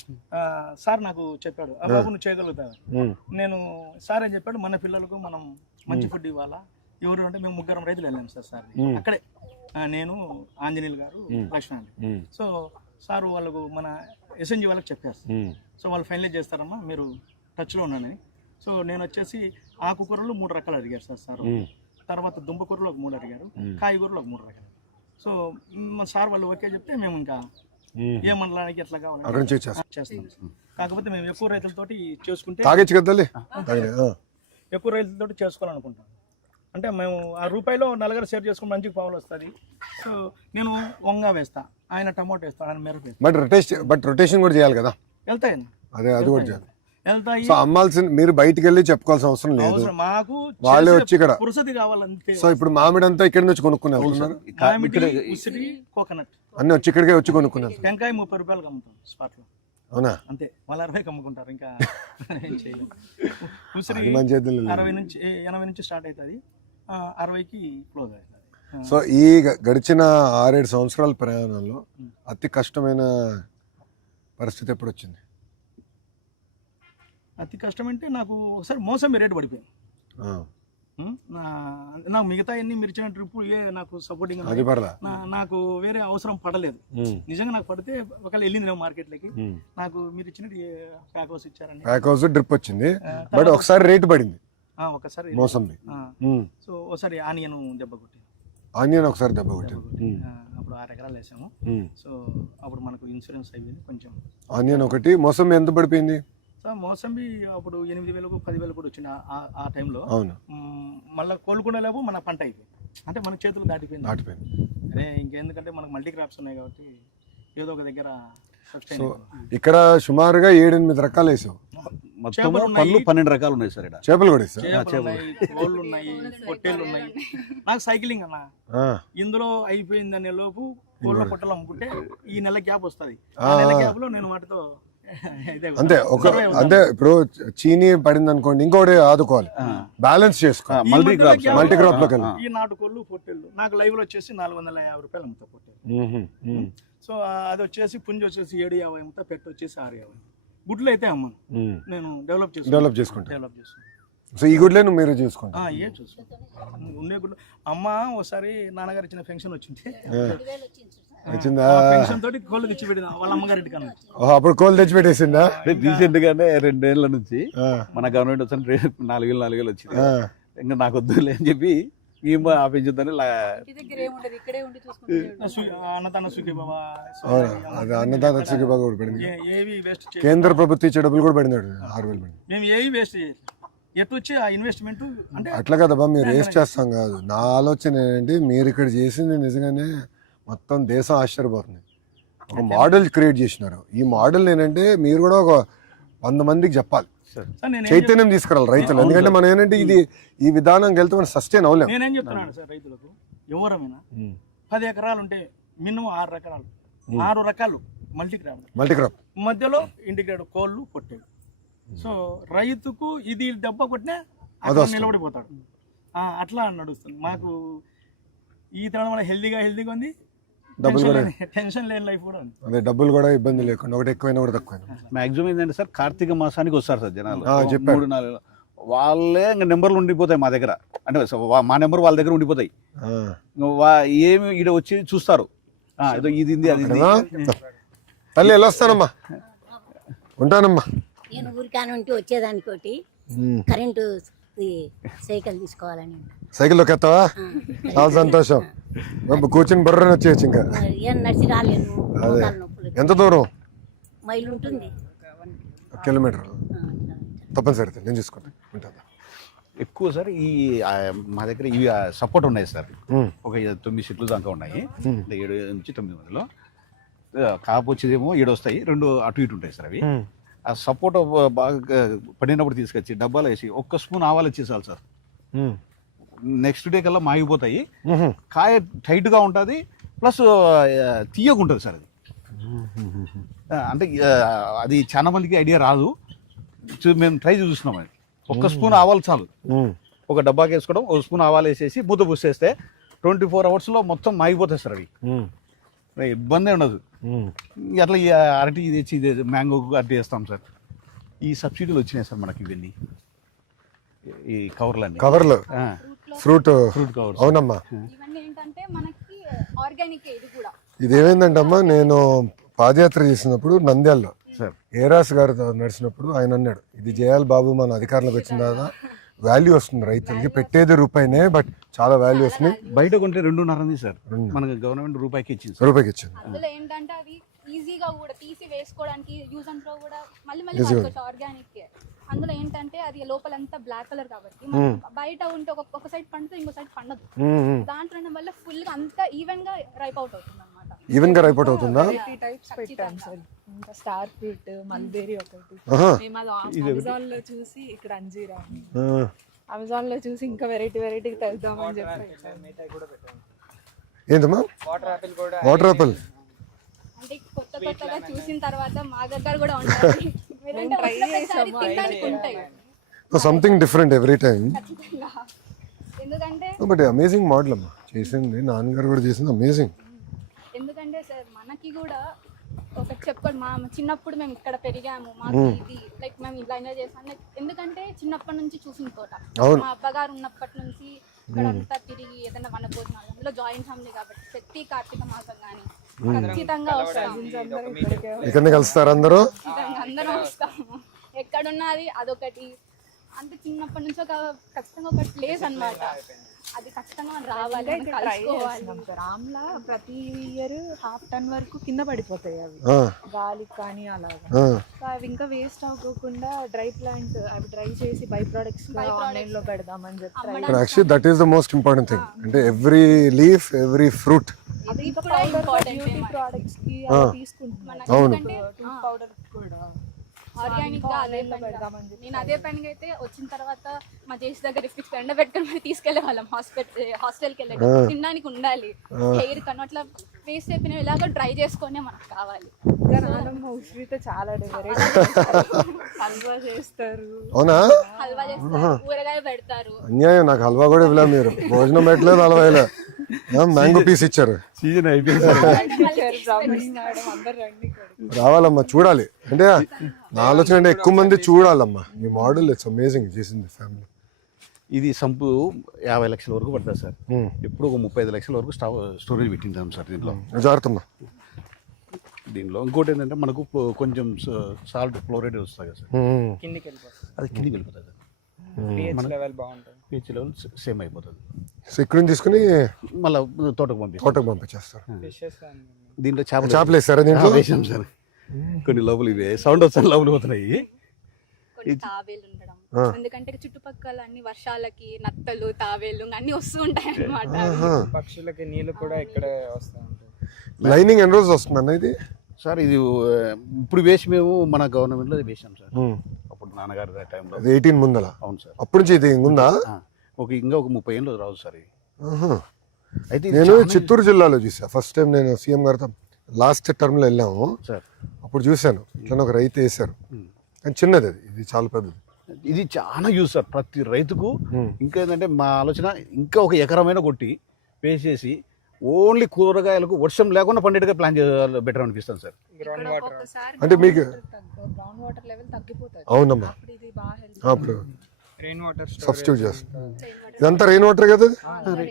సార్ నాకు చెప్పాడు, ఆ బాబు నువ్వు చేయగలుగుతావు. ఉమ్, నేను సార్ ఏం చెప్పాడు, మన పిల్లలకు మనం మంచి ఫుడ్ ఇవ్వాలా. ఎవరు అంటే మేము 3 రైతులు వెళ్ళాము సార్ అక్కడే. నేను, ఆంజనేయులు గారు, లక్ష్మణ్ అండి. ఉమ్, సో సార్ వాళ్ళకు మన ఎస్ఎన్జి వాళ్ళకి చెప్పారు. ఉమ్, సో వాళ్ళు ఫైనలైజ్ చేస్తారమ్మా, మీరు టచ్లో ఉన్నానని. సో నేను వచ్చేసి ఆకుకూరలు 3 రకాలు అడిగారు సార్. తర్వాత దుంపకూరలు ఒక 3 అడిగారు, కాయగూరలు ఒక 3 రకాలు. సో మా సార్ వాళ్ళు ఓకే చెప్తే మేము ఇంకా ఏ మండలానికి ఎట్లా అక్కడ నుంచి కావాలి చేస్తాం. కాకపోతే మేము ఎక్కువ రైతులతోటి చేసుకుంటే తాగొచ్చు కదలే, ఎక్కువ రైతులతోటి చేసుకోవాలనుకుంటాం. అంటే మేము ఆ రూపాయిలో నలుగురు షేర్ చేసుకుని మంచిగా పావులు వస్తుంది. సో నేను వంగ వేస్తా, ఆయన టమాటో వేస్తాడు, ఆయన మిరప వేస్తాడు. బట్ రొటేషన్ కూడా చేయాలి కదా. వెళ్తాయి అదే, అది కూడా చేయాలి. వెళ్తాయి. సో అమ్మాల్సిన, మీరు బయటికి వెళ్ళి చెప్పుకోవాల్సిన అవసరం లేదు, అవసరం మాకు వాళ్ళే వచ్చి ఇక్కడ. పురుసతి కావాలంతే. సో ఇప్పుడు మామిడి అంతా ఇక్కడ నుంచి కొనుక్కుని వెళ్తున్నారు, మామిడి, ఉసిరి, కోకోనట్ అన్ని వచ్చి ఇక్కడికే వచ్చి కొనుక్కున్నారు. టెంకాయ 30 రూపాయలకు అమ్ముతాం స్పాట్ లో. అవునా? అంతే, వాళ్ళు 60కి అమ్ముకుంటారు. ఇంకా ఏం చేయలేదు. ఉసిరి అది మన చేతుల్లో లేదు. 80 నుంచి 80 నుంచి స్టార్ట్ అవుతుంది, 60కి క్లోజ్ అవుతుంది. సో ఈ గడిచిన 6-7 సంవత్సరాల ప్రయాణంలో అతి కష్టమైన పరిస్థితి ఎప్పుడు వచ్చింది? అతి కష్టం అంటే నాకు ఒకసారి మోసంబి రేటు పడిపోయింది. నాకు మిగతా అన్ని మీరు ఇచ్చిన ట్రిప్ నాకు సపోర్టింగ్, అది పడదా? నాకు వేరే అవసరం పడలేదు. నిజంగా నాకు పడితే ఒకవేళ వెళ్ళింది మార్కెట్లోకి. నాకు మీరు ఇచ్చిన ప్యాక్ హౌస్ ఇచ్చారండి, ప్యాక్ హౌస్ డ్రిప్ వచ్చింది, బట్ ఒకసారి రేటు పడింది ఒకసారి మోసంబి. సో ఒకసారి ఆనియన్ దెబ్బ కొట్టింది. ఆనియన్ ఒకసారి దెబ్బ కొట్టింది. అప్పుడు 6 ఎకరాలు వేసాము. సో అప్పుడు మనకు ఇన్సూరెన్స్ అయిపోయింది కొంచెం. ఆనియన్ ఒకటి, మోసంబి ఎంత పడిపోయింది? సార్ మోసంబి అప్పుడు 8,000 10,000 కూడా వచ్చింది ఆ టైంలో. అవును, మళ్ళీ కోలుకునే లేవు మన పంట అయిపోయింది. అంటే మన చేతులు దాటిపోయింది. అరే ఇంకెందుకంటే మనకు మల్టీ క్రాప్స్ ఉన్నాయి కాబట్టి ఏదో ఒక దగ్గర సో ఇక్కడ సుమారుగా 7-8 రకాలు వేసావు. పళ్ళు 12 రకాలు ఉన్నాయి సార్. ఇక్కడ చేపలు కూడా వేసావు? కోళ్ళు ఉన్నాయి, పొట్టేళ్ళు ఉన్నాయి. నాకు సైక్లింగ్ అన్న, ఇందులో అయిపోయిందనే లోపు కోళ్ళ పొట్టలు అమ్ముకుంటే ఈ నెల గ్యాప్ వస్తుంది. ఆ నెల గ్యాప్ లో నేను వాటితో అంతే. అంటే ఇప్పుడు చీనీ పడింది అనుకోండి, ఇంకోటి ఆదుకోవాలి, బ్యాలెన్స్ చేసుకోవాలి, మల్టీ క్రాప్ లో. ఈ నాటుకోళ్ళు, పొట్టేళ్ళు నాకు లైవ్ లో వచ్చేసి 450 రూపాయలు అమ్ముతా పొట్టేళ్ళు. సో అది వచ్చేసి పుంజి వచ్చేసి 750 అమ్ముతా, పెట్టు వచ్చేసి 650. గుడ్లు అయితే అమ్మను, నేను డెవలప్ చేసుకుంటాను. సో ఈ గుడ్లే మీరు చూసుకుంటా? ఏ చూసుకుంటాను ఉండే గుడ్లు. అమ్మ ఒకసారి నాన్నగారు ఇచ్చిన పెన్షన్ వచ్చింది, వచ్చిందా? పెన్షన్ తోటి కోళ్ళు తెచ్చి పెట్టింది వాళ్ళ అమ్మగారి కన్నా. అప్పుడు కోళ్ళు తెచ్చి పెట్టేసిందా? రీసెంట్ గానే 2 ఏళ్ల నుంచి మన గవర్నమెంట్ వచ్చి 4,000 వచ్చింది. ఇంకా నాకు వద్దులే అని చెప్పి ఆపించుద్దని అన్నదాన సుఖీబాబా, అన్నదాన సుఖీబాబా కూడా పడింది. కేంద్ర ప్రభుత్వం ఇచ్చే డబ్బులు కూడా పడినాడు, 6,000 పడింది. మేము ఏవి వేస్ట్ చేయలేదు. ఎటు వచ్చి ఆ ఇన్వెస్ట్మెంట్ అంటే అట్లా కదబ్బా, మీరు వేస్ట్ చేస్తాం కాదు. నా ఆలోచన ఏంటంటే, మీరు ఇక్కడ చేసింది నిజంగానే మొత్తం దేశం ఆశ్చర్యపోతుంది. ఒక మోడల్ క్రియేట్ చేసినారు. ఈ మోడల్ ఏంటంటే మీరు కూడా ఒక 100 మందికి చెప్పాలి, చైతన్యం తీసుకురావాలి రైతులు. ఎందుకంటే మనం ఏంటంటే ఈ విధానం వెళ్తే మనం సస్టైన్ అవ్వలేము. నేనేం చెప్తున్నాను సార్, రైతులకు ఎవరమైనా 10 ఎకరాలు ఉంటే మినిమం 6 రకాలు మల్టీ క్రాప్ మధ్యలో ఇంటిగ్రేట్ కోళ్ళు, పొట్టేలు. సో రైతుకు ఇది దెబ్బ కొట్టినా నిలబడిపోతాడు. అట్లా నడుస్తుంది. మాకు ఈ తినడం వల్ల హెల్దీగా ఉంది, డబ్బులు కూడా టెన్షన్ లేని లైఫ్ కూడా ఉంది. అదే, డబ్బులు కూడా ఇబ్బంది లేకుండా, ఒకటి ఎక్కువైనా కూడా తక్కువైనా. మాక్సిమం ఏంటంటే సార్, కార్తీక మాసానికి వస్తారు సార్ జనాలు, 3-4 వాళ్ళే ఇంకా నెంబర్లు ఉండిపోతాయి మా దగ్గర. అంటే మా నెంబర్ వాళ్ళ దగ్గర ఉండిపోతాయి. ఏమి ఈడ వచ్చి చూస్తారు, ఏదో ఇది అది. తల్లి ఎలా వస్తానమ్మా, ఉంటానమ్మా. నేను ఊరికానుంటే వచ్చేదానికోటి కరెంటు సైకిల్ తీసుకోవాలని. సైకిల్లోకి ఎత్తావా? చాలా సంతోషం. కూర్చుని బర్రని వచ్చేయచ్చు. ఇంకా నడిచి రాలేను, ఎంత దూరం? మైలు ఉంటుంది, కిలోమీటర్. తప్పనిసరి నేను చూసుకుంటా, ఉంటాను. ఎక్కువ సార్ ఈ మా దగ్గర ఇవి సపోర్ట్ ఉన్నాయి సార్. ఒక 9 చెట్లు దాకా ఉన్నాయి, 7 నుంచి 9 మధ్యలో. కాపు వచ్చేదేమో 7 వస్తాయి, 2 అటు ఇటు ఉంటాయి సార్. అవి ఆ సపోర్ట్ బాగా పడినప్పుడు తీసుకొచ్చి డబ్బాలు వేసి 1 స్పూన్ ఆవాలు ఇచ్చేసాలి సార్. నెక్స్ట్ డే కల్లా మాగిపోతాయి. కాయ టైట్ గా ఉంటుంది, ప్లస్ తీయగా ఉంటుంది సార్. అది అంటే అది చాలా మందికి ఐడియా రాదు. మేము ట్రై చూస్తున్నాం. అది 1 స్పూన్ ఆవాలు చాలు. ఒక డబ్బాకి వేసుకోవడం, 1 స్పూన్ ఆవాలు వేసేసి మూత పూసేస్తే 24 అవర్స్లో మొత్తం మాగిపోతాయి సార్ అవి, ఇబ్బంది ఉండదు. అట్లా ఈ అరటి ఇది తెచ్చి ఇది మ్యాంగో అరటి వేస్తాం సార్. ఈ సబ్సిడీలు వచ్చినాయి సార్ మనకి ఇవన్నీ, ఈ కవర్లన్నీ కవర్లు ఫ్రూట్ కవర్స్. అవునమ్మా. ఇవన్నీ ఏంటంటే మనకి ఆర్గానిక్ ఇది కూడా. ఇదేమైందంటే అమ్మా, నేను పాదయాత్ర చేసినప్పుడు నంద్యాలలో సార్ ఏరాస్ గారు నడిచినప్పుడు ఆయన అన్నాడు, ఇది చేయాలి బాబు, మన అధికారంలోకి వచ్చిన తర్వాత వాల్యూ వస్తుంది రైతులకి, పెట్టేది రూపాయినే బట్ చాలా వాల్యూ వస్తుంది. బయట కొంటే 2.5 ఉంది సార్, మనకి గవర్నమెంట్ రూపాయికి ఇచ్చింది సార్. రూపాయికి ఇచ్చింది. అందులో ఏంటంటే అవి ఈజీగా కూడా తీసి వేసుకోవడానికి యూజ్ అండ్ త్రో కూడా మళ్ళీ వాడుకోవచ్చు ఆర్గానిక్. అందులో ఏంటంటే అది లోపలంతా బ్లాక్ కలర్ కాబట్టి మనం బయట ఉంటే ఒక సైడ్ పండుతుంది, ఇంకో సైడ్ పండదు. దాంట్లో వల్ల ఫుల్ గా అంతా ఈవెన్ గా రైప్ అవుట్ అవుతుంది అనమాట. ఈవెన్ గా రైప్ అవుట్ అవుతుందా? టైప్స్ పెట్టాం సార్. ఇంకా స్టార్ ఫ్రూట్, మల్బెరీ ఒకటి. మేము అది అమెజాన్ లో చూసి, ఇక్కడ అంజీరా అమెజాన్ లో చూసి ఇంకా వెరైటీ తెద్దామని చెప్పి. ఏంటమ్మా? వాటర్ ఆపిల్ అంటే కొత్తగా చూసిన తర్వాత మా దగ్గర కూడా ఉంటాయి. Something different every time. ఎందుకంటే బట్ అమేజింగ్ మోడల్ అమ్మా చేసింది, నాన్నగారు కూడా చేసింది అమేజింగ్. ఎందుకంటే సార్ మనకి కూడా ఒకటి చెప్పుకోండి, మా చిన్నప్పుడు మేము ఇక్కడ పెరిగాము, మాకు ఇది లైక్ మేము ఇలా ఎంజాయ్ చేస్తాం. లైక్ ఎందుకంటే చిన్నప్పటి నుంచి చూసిన తోట, మా అబ్బగారు ఉన్నప్పటి నుంచి ఇక్కడ అంతా తిరిగి ఏదైనా వనభోజనాలు, అందులో జాయింట్ ఫ్యామిలీ కాబట్టి ప్రతి కార్తీక మాసం కానీ ఖచ్చితంగా వస్తాము. ఇక్కడనే కలుస్తారు అందరూ, అందరం వస్తాము. ఎక్కడున్నది అదొకటి, అంటే చిన్నప్పటి నుంచి ఒక ఖచ్చితంగా ఒక ప్లేస్ అన్నమాట. అది ఖచ్చితంగా మనం రావాలి, రామ్లా ప్రతి ఇయర్ 1/2 టన్ వరకు కింద పడిపోతాయి అవి, గాలికి కానీ అలాగా. సో అవి ఇంకా వేస్ట్ అవ్వకుండా డ్రై ప్లాంట్ అవి డ్రై చేసి బై ప్రొడక్ట్స్ ఆన్లైన్ లో పెడదామని చెప్పి. Actually that is the most important thing. అంటే ఎవ్రీ లీఫ్, ఎవ్రీ ఫ్రూట్ అది కూడా ఇంపార్టెంట్ ప్రొడక్ట్స్ కి తీసుకుంటున్నాం. పౌడర్ కూడా ఆర్గానిక్ గా అదే నేను అదే పనిగా అయితే వచ్చిన తర్వాత మా చేసి దగ్గర రిఫ్రిక్స్ ఎండ పెట్టుకుని మరి తీసుకెళ్లే వాళ్ళం హాస్టల్కి వెళ్ళే తినడానికి ఉండాలి. హెయిర్ కను అట్లా వేస్ట్ అయిపోయిన ఇలాగ డ్రై చేసుకునే మనకు కావాలి. చాలా హల్వా చేస్తారు. అవునా? హల్వా చేస్తారు, ఊరగాయ పెడతారు. అన్యాయం, నాకు హల్వా కూడా ఇవ్వలే, మీరు భోజనం పెట్టలేదు, హల్వా ఇలా మ్యాంగో పీస్ ఇచ్చారు. సీజన్ అయిపోయింది. రావాలమ్మా, చూడాలి. అంటే నా ఆలోచన అంటే ఎక్కువ మంది చూడాలమ్మా ఈ మోడల్. ఇట్స్ అమేజింగ్ చేసింది ఫ్యామిలీ. ఇది సంపు 50 లక్షల వరకు పడుతుంది సార్. ఎప్పుడు ఒక 35 లక్షల వరకు స్టోరేజ్ పెట్టింటాం సార్ దీంట్లో. జాగ్రత్తమ్మా. దీనిలో ఇంకోటి ఏంటంటే మనకు కొంచెం సాల్ట్ ఫ్లోరైడ్ వస్తుంది కదా సార్, కిందికి వెళ్ళిపోతుంది. అది కిందికి వెళ్ళిపోతుంది సార్. pH లెవెల్ బాగుంటుంది, pH లెవెల్ సేమ్ అయిపోతుంది. సో ఇక్కడ నుంచి తీసుకుని మళ్ళీ తోటకు పంపించేస్తారు. ఫిషెస్ దీంట్లో చేపలు వేస్తారా దీంట్లో? వేసాం సార్. కొన్ని లోపల ఇవే సౌండ్ వస్తాయి, లోపల పోతున్నాయి. కొన్ని తాబేలు ఉండడం, ఎందుకంటే చుట్టుపక్కల అన్ని వర్షాలకి నత్తలు, తాబేలు అన్ని వస్తూ ఉంటాయి అన్నమాట. పక్షులకి నీళ్లు కూడా ఇక్కడ వస్తూ ఉంటాయి. లైనింగ్ ఎన్ని రోజులు వస్తుంది అన్న ఇది? సార్ ఇది ఇప్పుడు వేసి మేము మన గవర్నమెంట్లో వేసాం సార్. అప్పుడు నాన్నగారి టైంలో 18 ముందల. అవును సార్. అప్పుడు నుంచి ఇది ఉందా? ఇంకా ఒక 30 ఏళ్ళు రావు సార్ ఇది. అయితే నేను చిత్తూరు జిల్లాలో చూసా ఫస్ట్ టైం. నేను సీఎం గారితో లాస్ట్ టర్మ్ లో వెళ్ళాము సార్, అప్పుడు చూశాను ఇట్లా ఒక రైతు వేశారు. కానీ చిన్నది అది, ఇది చాలా పెద్దది. ఇది చాలా యూజ్ సార్ ప్రతి రైతుకు. ఇంకా ఏంటంటే మా ఆలోచన ఇంకా ఒక ఎకరమైన కొట్టి వేసేసి ఓన్లీ కూరగాయలకు వర్షం లేకుండా పండేట్టుగా ప్లాన్ చేయాలి, బెటర్ అనిపిస్తుంది సార్. గ్రౌండ్ వాటర్ అంటే మీకు గ్రౌండ్ వాటర్ లెవెల్ తగ్గిపోతుంది. అవునమ్మా, అప్పుడు ఇది బాగా హెల్ప్. అప్పుడు రెయిన్ వాటర్ సబ్స్టిట్యూట్ చేస్తాం. ఇదంతా రెయిన్ వాటర్ కదా,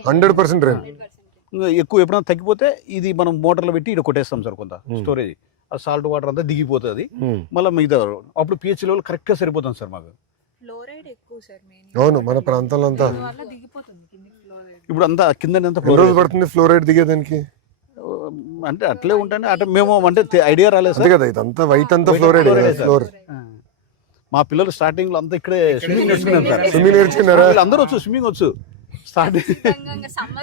100% రెయిన్. ఎక్కువ ఎప్పుడైనా తగ్గిపోతే ఇది మనం మోటార్లో పెట్టి ఇక్కడ కొట్టేస్తాం సార్. కొంత స్టోరేజ్ ఆ సాల్ట్ వాటర్ అంతా దిగిపోతుంది. మళ్ళీ మిగతా అప్పుడు pH లెవెల్ కరెక్ట్గా సరిపోతుంది సార్ మాకు. ఫ్లోరైడ్ ఎక్కువ సార్ మెయిన్. అవును, మన ప్రాంతంలో అంతా వల్ల దిగిపోతుంది కిందికి ఫ్లోరైడ్. ఇప్పుడు అంతా కింద ఎన్ని రోజులు పడుతుంది ఫ్లోరైడ్ దిగేదానికి? అంటే అట్లే ఉంటాయి. అంటే మేము అంటే ఐడియా రాలేదు అంతే కదా, ఇదంతా వైట్ అంతా ఫ్లోరైడ్ ఫ్లోర్. మా పిల్లలు స్టార్టింగ్ లో అంతా ఇక్కడే స్విమ్మింగ్ నేర్చుకున్నారు సార్. స్విమ్మింగ్ నేర్చుకున్నారా? అందరూ వచ్చు, స్విమ్మింగ్ వచ్చు. స్టార్టింగ్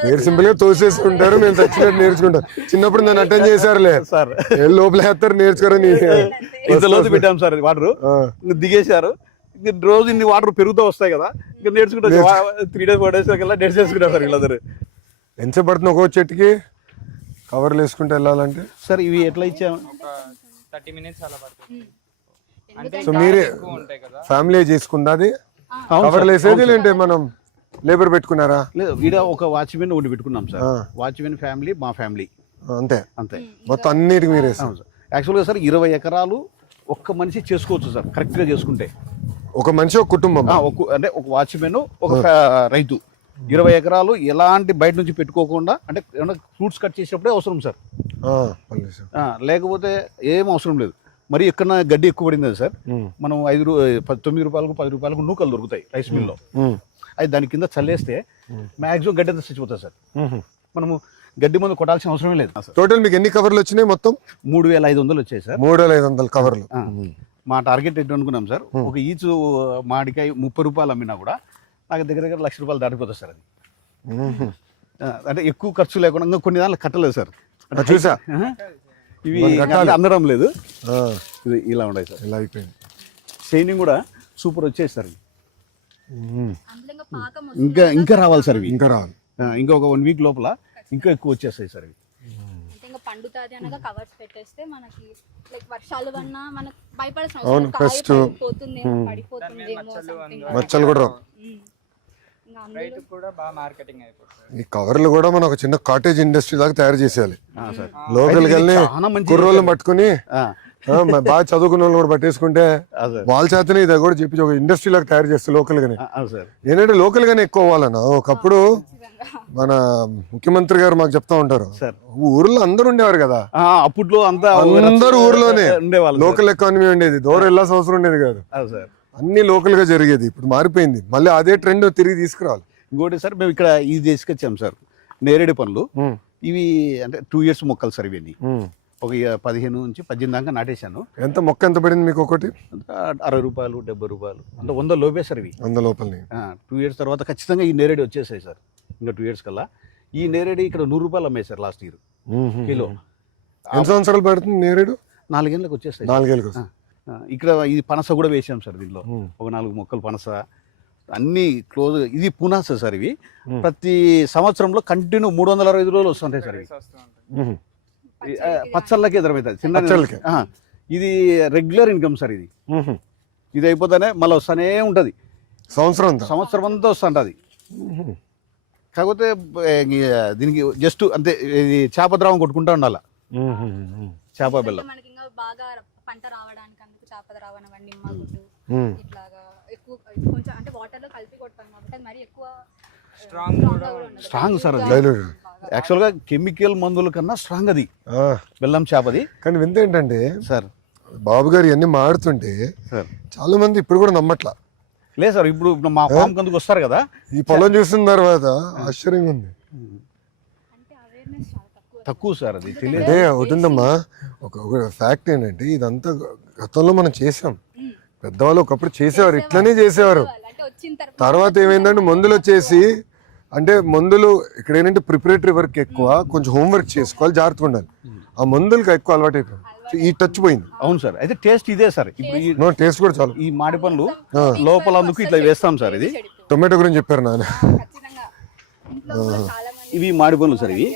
మీరు సింపుల్ గా తోసేసుకుంటారు, మేము చచ్చినట్టు నేర్చుకుంటాం. చిన్నప్పుడు నన్ను అటెండ్ చేశారులే సార్, లోపల వేస్తారు నేర్చుకోరని. ఇంత లోతు పెట్టాం సార్ వాటర్, దిగేశారు. రోజు ఇన్ని వాటర్ పెరుగుతూ వస్తాయి కదా, ఇంకా నేర్చుకుంటారు. 3 days 4 days కల్లా నేర్చేసుకుంటారు సార్ వీళ్ళందరూ. ఎంత పడుతుంది ఒక్కో చెట్టుకి కవర్లు వేసుకుంటూ వెళ్ళాలంటే? సార్ ఇవి ఎట్లా ఇచ్చాము? 30 minutes అలా పడుతుంది. సో మీరే ఫ్యామిలీ చేసుకుందా అది కవర్లు వేసేది? లేదంటే మనం లేబర్ పెట్టుకున్నారా? లేదు, ఈడ ఒక వాచ్మెన్ ఒకటి పెట్టుకున్నాం సార్. వాచ్మెన్ ఫ్యామిలీ, మా ఫ్యామిలీ అంతే అంతే. మొత్తం అన్నిటికి మీరే. అవును సార్. యాక్చువల్గా సార్ 20 ఎకరాలు ఒక్క మనిషి చేసుకోవచ్చు సార్, కరెక్ట్గా చేసుకుంటే. ఒక మనిషి ఒక కుటుంబం. అంటే ఒక వాచ్మెన్, ఒక రైతు 20 ఎకరాలు ఎలాంటి బయట నుంచి పెట్టుకోకుండా, అంటే ఏమన్నా ఫ్రూట్స్ కట్ చేసేటప్పుడే అవసరం సార్, లేకపోతే ఏం అవసరం లేదు. మరి ఎక్కడ గడ్డి ఎక్కువ పడింది సార్, మనం 9 రూపాయలకు 10 రూపాయలకు నూకలు దొరుకుతాయి రైస్ మిల్లో. అది దాని కింద చల్లేస్తే మ్యాక్సిమం గడ్డి అంతా చచ్చిపోతుంది సార్. మనము గడ్డి మందు కొట్టాల్సిన అవసరమే లేదు. టోటల్ మీకు ఎన్ని కవర్లు వచ్చినాయి? మొత్తం 3500 వచ్చాయి సార్. 3500 కవర్లు. మా టార్గెట్ ఏంటి అనుకున్నాం సార్, ఒక ఈచు మామిడికాయ 30 రూపాయలు అమ్మినా కూడా నాకు దగ్గర దగ్గర 1,00,000 రూపాయలు దాటిపోతుంది సార్. అది అంటే ఎక్కువ ఖర్చు లేకుండా. ఇంకా కొన్ని దాంట్లో కట్టలేదు సార్, చూసా ఇవి అందడం లేదు. ఇది ఇలా ఉన్నాయి సార్. ఇలా అయిపోయింది. షైనింగ్ కూడా సూపర్ వచ్చేది సార్. అందులో ఇంకా పాకం ఇంకా రావాలి సార్ ఇవి, ఇంకా రావాలి. ఇంకా ఒక 1 వీక్ లోపల ఇంకా ఎక్కువ వచ్చేస్తాయి సార్ ఇవి. అంటే ఇంకా పండుతాది అనగా కవర్స్ పెట్టేస్తే మనకి లైక్ వర్షాలు పడినా మనకు భయపడాల్సిన అవును, అవసరం పెస్ట్ పోతుందేమో, పడిపోతుందేమో something. మచ్చలు కూడా రావు. ఇంకా అందులో రైతు కూడా బాగా మార్కెటింగ్ అయిపోతుంది. ఈ కవర్లు కూడా మనం ఒక చిన్న కాటేజ్ ఇండస్ట్రీ లాగా తయారు చేసేయాలి. సార్ లోకల్కి వెళ్ళి చాలా మంచి కుర్రోళ్ళని పట్టుకుని బాగా చదువుకున్న వాళ్ళు కూడా పట్టేసుకుంటే వాళ్ళ చేతనే ఇది కూడా చెప్పి ఒక ఇండస్ట్రీ లాగా తయారు చేస్తే లోకల్ గానే. ఏంటంటే లోకల్ గానే ఎక్కువ అవ్వాలన్నా. ఒకప్పుడు మన ముఖ్యమంత్రి గారు మాకు చెప్తా ఉంటారు, ఊర్లో అందరూ ఉండేవారు కదా అప్పట్లో, అందరూ ఊర్లోనే లోకల్ ఎకానమీ ఉండేది, దూరం వెళ్ళాల్సిన అవసరం ఉండేది కాదు, అన్ని లోకల్ గా జరిగేది. ఇప్పుడు మారిపోయింది, మళ్ళీ అదే ట్రెండ్ తిరిగి తీసుకురావాలి. ఇంకోటి సార్, మేము ఇక్కడ ఇది తీసుకొచ్చాం సార్, నేరేడు పండ్లు. ఇవి అంటే 2 years మొక్కలు సార్. ఇవన్నీ ఒక 15 నుంచి 18 దాకా నాటేశాను. ఎంత మొక్క ఎంత పడింది మీకు? ఒకటి 60 రూపాయలు, 70 రూపాయలు, అంటే 100 లోపే సార్ ఇవి. 100 లోపల. 2 years తర్వాత ఖచ్చితంగా ఈ నేరేడు వచ్చేసాయి సార్. ఇంకా 2 years కల్లా ఈ నేరేడు ఇక్కడ 100 రూపాయలు అమ్మాయి సార్ లాస్ట్ ఇయర్ కిలో. ఎన్ని సంవత్సరాలు పడుతుంది నేరేడు? 4 ఏళ్ళకి వచ్చేస్తాయి. 4 ఏళ్ళకి. ఇక్కడ ఇది పనస కూడా వేసాం సార్. దీనిలో ఒక 4 మొక్కలు పనస, అన్ని క్లోజ్. ఇది పునాస సార్. ఇవి ప్రతి సంవత్సరంలో కంటిన్యూ 365 రోజులు వస్తుంటాయి సార్. ఇవి పచ్చళ్ళకి ఎదురవుతుంది, చిన్న. ఇది రెగ్యులర్ ఇన్కమ్ సార్. ఇది అయిపోతానే మళ్ళీ వస్తానే ఉంటుంది, సంవత్సరం అంతా వస్తుంటుంది. కాకపోతే దీనికి జస్ట్ అంతే, ఇది చేప ద్రావం కొట్టుకుంటా ఉండాలి, చేప బెల్లం. మనకి ఇంకా బాగా పంట రావడానికి అందుకు చేప ద్రావణ వండి నిమ్మగుడ్డు ఇట్లాగా ఎక్కువ కొంచెం అంటే వాటర్ లో కలిపి కొడతాం కాబట్టి అది మరి ఎక్కువ స్ట్రాంగ్ సార్. అది యాక్చువల్గా కెమికల్ మందుల కన్నా స్ట్రాంగ్ అది బెల్లం చేపది. కానీ వింత ఏంటంటే సార్, బాబు గారు ఇవన్నీ మాడుతుంటే చాలా మంది ఇప్పుడు కూడా నమ్మట్లా. లేదు సార్, ఇప్పుడు మా ఫామ్ కందుకు వస్తారు కదా, ఈ పొలం చూసిన తర్వాత ఆశ్చర్యంగా ఉంది. తక్కువ సార్, అది తెలియదు. అదే అవుతుందమ్మా. ఒక ఫ్యాక్ట్ ఏంటంటే ఇదంతా గతంలో మనం చేసాం, పెద్దవాళ్ళు ఒకప్పుడు చేసేవారు, ఇట్లనే చేసేవారు. తర్వాత ఏమైందంటే మందులు వచ్చేసి, అంటే మందులు ఇక్కడ ఏంటంటే ప్రిపరేటరీ వర్క్ ఎక్కువ, కొంచెం హోంవర్క్ చేసుకోవాలి, జాగ్రత్తగా ఉండాలి. ఆ మందులకు ఎక్కువ అలవాటు అయిపోయింది, ఈ టచ్ పోయింది. అవును సార్. అయితే టేస్ట్ ఇదే సార్. ఇప్పుడు టేస్ట్ కూడా చాలు. ఈ మాడి పండ్లు లోపల అందుకు ఇట్లా వేస్తాం సార్. ఇది టొమాటో గురించి చెప్పారు నాన్న. ఇవి మాడి పండ్లు సార్. ఇవి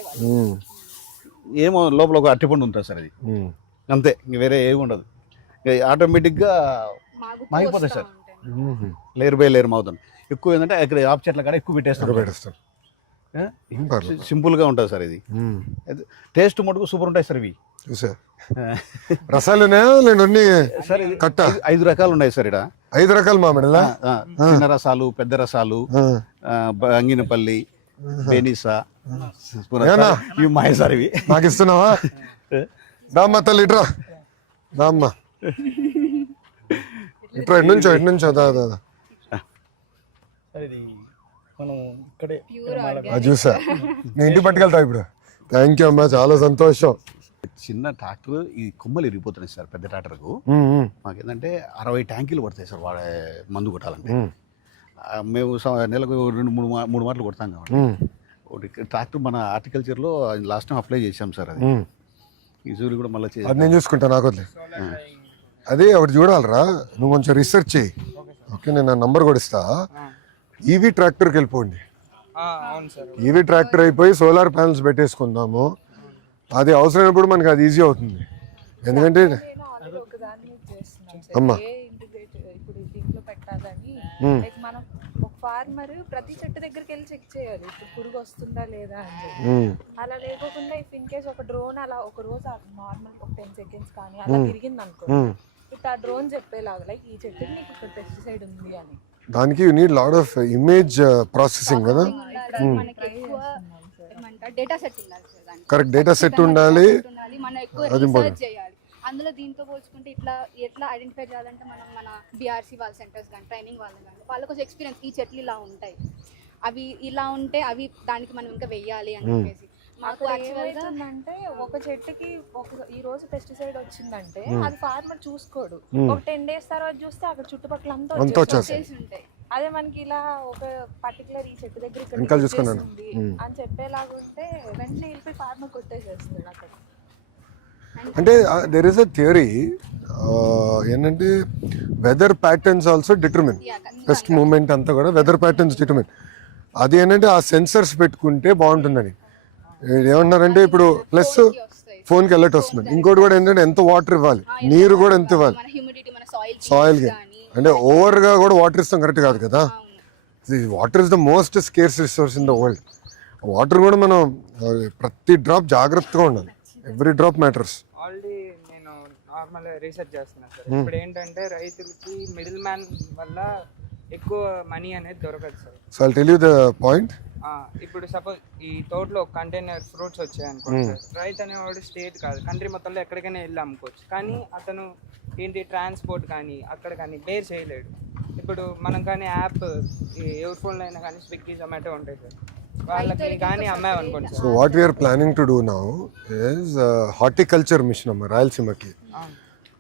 ఏమో లోపల ఒక అరటిపండు ఉంటుంది సార్. అది అంతే, ఇంక వేరే ఏమి ఉండదు. ఆటోమేటిక్గా మాగిపోతాయి సార్, లేయర్ బై లేయర్ మాగుతుంది. ఎక్కువ ఏంటంటే ఇక్కడ ఆపు చెట్ల కాడ ఎక్కువ పెట్టేస్తారు. సింపుల్ గా ఉంటుంది సార్. ఇది టేస్ట్ మటుకు సూపర్ ఉంటాయి సార్. ఇవి రసాలు సార్ 5 రకాలు ఉన్నాయి సార్. ఇక్కడ 5 రకాలు మామిడి, చిన్న రసాలు, పెద్ద రసాలు, అంగినపల్లి, బెనిసా, ఇవి మాయ సార్. ఇవి నాకు ఇస్తున్నావా? దామ్మా తల్లి ఇట్రా, దామ్మా ఇట్రా, ఎన్నుంచో దాదా. చూసా, నేను ఇంటికి పట్టుకెళ్తా ఇప్పుడు. థ్యాంక్ యూ అమ్మా, చాలా సంతోషం. చిన్న ట్రాక్టర్, ఈ కొమ్మలు ఇరిగిపోతున్నాయి సార్. పెద్ద ట్రాక్టర్కు మాకేంటంటే 60 ట్యాంకీలు పడతాయి సార్ వాడే మందు కొట్టాలంటే. మేము నెలకు 2-3 మాటలు కొడతాం కాబట్టి ఒకటి ట్రాక్టర్ మన హార్టికల్చర్లో లాస్ట్ టైం అప్లై చేసాం సార్. అది ఈ జూలు కూడా మళ్ళీ నేను చూసుకుంటా, నాకు వదిలే. అదే ఒకటి చూడాలరా, నువ్వు కొంచెం రీసెర్చ్ చేయి. ఓకే, నేను నా నంబర్ కూడా ఇస్తా. ఈవీ ట్రాక్టర్కి వెళ్ళిపోండి. ఈవీ ట్రాక్టర్ అయిపోయి సోలార్ ప్యానల్స్ పెట్టేసుకుందాము. అది అవసరమైనప్పుడు మనకి అది ఈజీ అవుతుంది. ఎందుకంటే అమ్మా ఇప్పుడు దీంట్లో పెట్టాలని మనం ఫార్మర్ ప్రతి చెట్టు దగ్గరికి వెళ్ళి చెక్ చేయాలి ఇప్పుడు పురుగు వస్తుందా లేదా అని చెప్పి. ఉమ్, అలా లేకోకుండా ఇఫ్ ఇన్ కేస్ ఒక డ్రోన్ అలా ఒక రోజు నార్మల్ ఒక 10 seconds కానీ అలా తిరిగింది అనుకో, ఉమ్. ఇప్పుడు ఆ డ్రోన్ చెప్పేలాగా లైక్ ఈ చెట్టుకి నీకు ఇక్కడ పెస్టిసైడ్ ఉంది అని. దానికి you need lot of image processing కదా. మనకి ఎక్కువ ఏమంటారు డేటా సెట్ ఉండాలి సార్ దానికి. కరెక్ట్ డేటా సెట్ ఉండాలి. మనం ఎక్కువ అది రీసెర్చ్ చేయాలి. అందులో దీంతో పోల్చుకుంటే ఎట్లా ఐడెంటిఫై చేయాలంటే మనం మన బీఆర్సీ వాళ్ళ సెంటర్స్ కానీ ట్రైనింగ్ వాళ్ళు కానీ వాళ్ళకి కొంచెం ఎక్స్పీరియన్స్, ఈ చెట్లు ఇలా ఉంటాయి, అవి ఇలా ఉంటే అవి దానికి మనం ఇంకా వెయ్యాలి అని చెప్పేసి మాకు యాక్చువల్గా అంటే ఒక చెట్టుకి ఈ రోజు పెస్టిసైడ్ వచ్చిందంటే అది ఫార్మర్ చూసుకోడు, ఒక 10 days తర్వాత చూస్తే అక్కడ చుట్టుపక్కల అంతా వచ్చేసి ఉంటాయి. అదే మనకి ఇలా ఒక పర్టికులర్ ఈ చెట్టు దగ్గర ఇక్కడ వెనకాల చూసుకున్నాను. వచ్చేసింది అని చెప్పేలాగా ఉంటే వెంటనే వెళ్ళిపోయి ఫార్మర్ కొట్టేసేస్తాడు అక్కడ. అంటే దెర్ ఇస్ అ థియరీ ఏంటంటే weather patterns also determine, pest movement అంతా కూడా వెదర్ ప్యాటర్న్స్ డిటర్మిన్. అది ఏంటంటే ఆ సెన్సర్స్ పెట్టుకుంటే బాగుంటుందని ఏమన్నారంటే ఇప్పుడు ప్లస్ ఫోన్కి అలర్ట్ వస్తుంది. ఇంకోటి కూడా ఏంటంటే ఎంత వాటర్ ఇవ్వాలి, నీరు కూడా ఎంత ఇవ్వాలి మన హ్యూమిడిటీ, మన సాయిల్కి. అంటే ఓవర్గా కూడా వాటర్ ఇస్తాం కరెక్ట్ కాదు కదా. Water is the most scares resource in the world. Water కూడా మనం ప్రతి డ్రాప్ జాగ్రత్తగా ఉండాలి. Every drop matters. ఆల్రెడీ నేను నార్మల్ రీసెర్చ్ చేస్తున్నాను సార్. ఇప్పుడు ఏంటంటే రైతులకి మిడిల్ మ్యాన్ వల్ల ఎక్కువ మనీ అనేది దొరకదు sir. So I'll tell you the point. ఇప్పుడు సపోజ్ ఈ తోటలో కంటైనర్ ఫ్రూట్స్ వచ్చాయి అనుకోండి సార్, రైతు అనేవాడు స్టేట్ కాదు కంట్రీ మొత్తంలో ఎక్కడికైనా వెళ్ళి అమ్ముకోవచ్చు. కానీ అతను ఏంటి ట్రాన్స్పోర్ట్ కానీ అక్కడ కానీ బేర్ చేయలేడు. ఇప్పుడు మనం కానీ యాప్ ఎవరి ఫోన్లో అయినా కానీ స్విగ్గీ జొమాటో ఉంటాయి సార్, వాళ్ళకి కానీ అమ్మాయనుకోండి sir. So what we're planning to do now is horticulture mission అమ్మ రాయలసీమకి.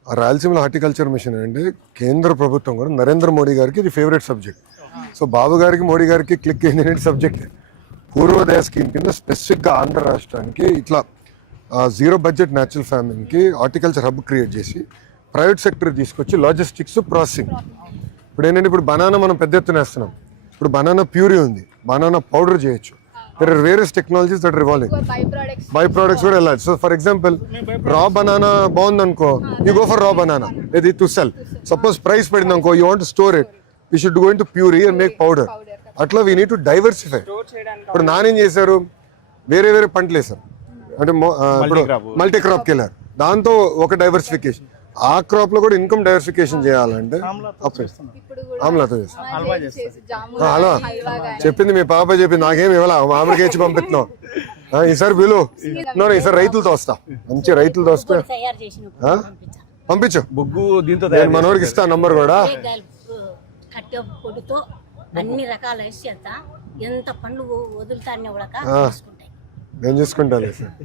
ఆ రాయలసీమలో హార్టికల్చర్ మిషన్ అంటే కేంద్ర ప్రభుత్వం కూడా నరేంద్ర మోడీ గారికి ఇది ఫేవరెట్ సబ్జెక్ట్. సో బాబు గారికి మోడీ గారికి క్లిక్ అయిన సబ్జెక్ట్. పూర్వోదయ స్కీమ్ కింద స్పెసిఫిక్గా ఆంధ్ర రాష్ట్రానికి ఇట్లా 0 బడ్జెట్ న్యాచురల్ ఫార్మింగ్కి హార్టికల్చర్ హబ్ క్రియేట్ చేసి ప్రైవేట్ సెక్టర్ తీసుకొచ్చి లాజిస్టిక్స్ ప్రాసెసింగ్. ఇప్పుడు ఏంటంటే ఇప్పుడు బనానా మనం పెద్ద ఎత్తున వేస్తున్నాం. ఇప్పుడు బనానా ప్యూరీ ఉంది, బనానా పౌడర్ చేయొచ్చు. There are various technologies that are evolving. By products కూడా వెళ్ళాలి. So for example raw banana బాగుంది అనుకో, you go for raw banana, ఇది టు సెల్. సపోజ్ ప్రైస్ పడింది అనుకో, you want store it, we should go in to puree and make powder. అట్లా we need to diversify. ఇప్పుడు నానేం చేశారు, వేరే వేరే పంటలు వేశారు. అంటే ఇప్పుడు మల్టీ క్రాప్కి వెళ్ళారు. దాంతో ఒక డైవర్సిఫికేషన్. ఆ క్రాప్ లో కూడా ఇన్కమ్ డైవర్సిఫికేషన్ చేయాలంటే ఆమ్లాతో చేస్తాం. హలో చెప్పింది మీ పాప చెప్పింది, నాకేం ఇవ్వాలా, మామిడికి ఇచ్చి పంపిస్తున్నాం. ఈసారి బిలు ఈసారి రైతులతో వస్తా, మంచి రైతులతో వస్తే తయారు చేసినప్పుడు పంపించు. బొగ్గు దీంతో నేను మనోడికి ఇస్తా నంబర్ కూడా. కట్టె పొడితో అన్ని రకాల వేసి చేస్తా, ఎంత పండ్లు వదులుతానే ఉడక తీసుకుంటాయి. నేను చూసుకుంటాను సార్.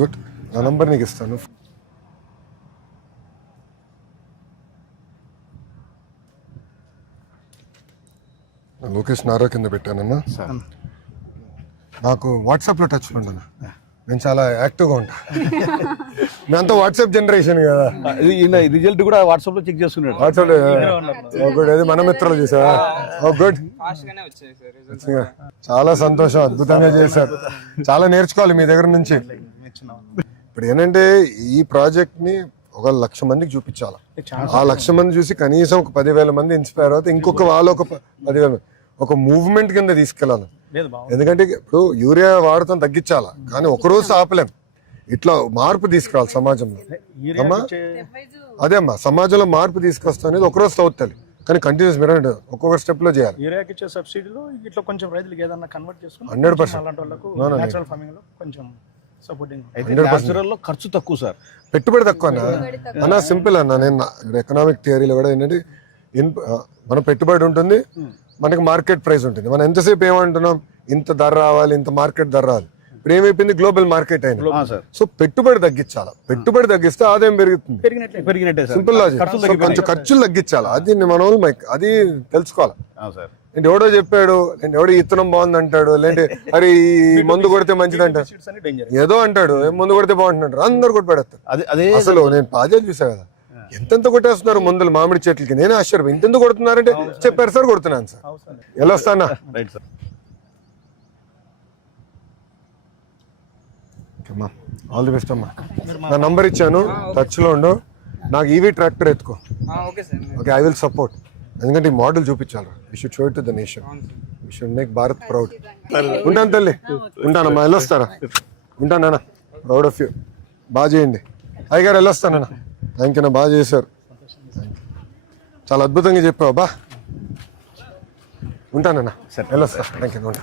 గుడ్, నా నంబర్ నీకు ఇస్తాను. లొకేషన్ ఆరో కింద పెట్టానన్నా. నాకు వాట్సాప్లో టచ్ ఉండను, నేను చాలా యాక్టివ్గా ఉంటా. మేమంతా వాట్సాప్ జనరేషన్ కదా. రిజల్ట్ కూడా వాట్సాప్ లో చెక్ చేస్తున్నాడు. వాట్సాప్ గుడ్, అది మన మిత్రులు చూసావా. గుడ్, ఫాస్ట్ గానే వచ్చాయి సార్. చాలా సంతోషం, అద్భుతంగా చేశారు. చాలా నేర్చుకోవాలి మీ దగ్గర నుంచి. ఇప్పుడు ఏంటంటే ఈ ప్రాజెక్ట్ ని 1,00,000 మందికి చూపించాలి. ఆ 1,00,000 మంది చూసి కనీసం ఒక 10,000 మంది ఇన్స్పైర్ అవుతే ఇంకొక వాళ్ళు ఒక 10,000 ఒక మూవ్మెంట్ కింద తీసుకెళ్ళాలి. ఎందుకంటే ఇప్పుడు యూరియా వాడటం తగ్గించాలా, కానీ ఒకరోజు ఆపలేం. ఇట్లా మార్పు తీసుకురావాలి సమాజంలో. అమ్మా అదే అమ్మా, సమాజంలో మార్పు తీసుకొస్తా అనేది ఒకరోజు అవుతుంది, కానీ కంటిన్యూస్ మీరు ఒక్కొక్క స్టెప్ లో చేయాలి. యూరియాకి ఇచ్చే సబ్సిడీలో ఇట్లా కొంచెం రైతులకు ఏదన్నా కన్వర్ట్ చేసుకుని 100% అలాంటి వాళ్ళకు నేచురల్ ఫార్మింగ్ లో కొంచెం సపోర్టింగ్. ఖర్చు తక్కువ సార్, పెట్టుబడి తక్కువ అన్న. సింపుల్ అన్న, నేను ఎకనామిక్ థియరీలో కూడా ఏంటంటే మన పెట్టుబడి ఉంటుంది, మనకి మార్కెట్ ప్రైస్ ఉంటుంది. మనం ఎంతసేపు ఏమంటున్నాం, ఇంత ధర రావాలి, ఇంత మార్కెట్ ధర రావాలి. ఇప్పుడు ఏమైపోయింది, గ్లోబల్ మార్కెట్ అయినా. సార్ సో పెట్టుబడి తగ్గించాలా, పెట్టుబడి తగ్గిస్తే ఆదాయం పెరుగుతుంది. పెరిగినట్టే సార్. Simple logic. కొంచెం ఖర్చులు తగ్గించాలా, అది మన వాళ్ళు అది తెలుసుకోవాలి. సార్ ఏంటి ఎవడో చెప్పాడు, నేను ఎవడో ఇత్తనం బాగుంది అంటాడు, లేదంటే అరే ఈ మందు కొడితే మంచిది అంటాడు, ఏదో అంటాడు, మందు కొడితే బాగుంటున్నాడు, అందరు కొట్టి పెడతారు. అదే అసలు నేను పాజాలు చూసా కదా, ఎంతెంత కొట్టేస్తున్నారు మందులు మామిడి చెట్లకి. నేనే ఆశ్చర్యం, ఇంతెందుకు కొడుతున్నారంటే చెప్పారు సార్, కొడుతున్నాను సార్. ఎలా వస్తానా? Right sir. All the best అమ్మా. నా నంబర్ ఇచ్చాను, టచ్ లో ఉండు. నాకు ఈవీ ట్రాక్టర్ ఎత్తుకో. Okay sir. Okay, I will support. ఎందుకంటే ఈ మోడల్ చూపించాలి. You should show it to the nation. You should make Bharat proud. ఉంటాను తల్లి, ఉంటానమ్మా. వెళ్ళొస్తారా? ఉంటానా? Proud of you. బాగా చేయండి. అయ్యగారు వెళ్ళొస్తానన్నా. థ్యాంక్ యూ, బాగా చేశారు, చాలా అద్భుతంగా చెప్పావు బా. ఉంటానన్నా, వెళ్ళొస్తా. Thank you. ఉంటా.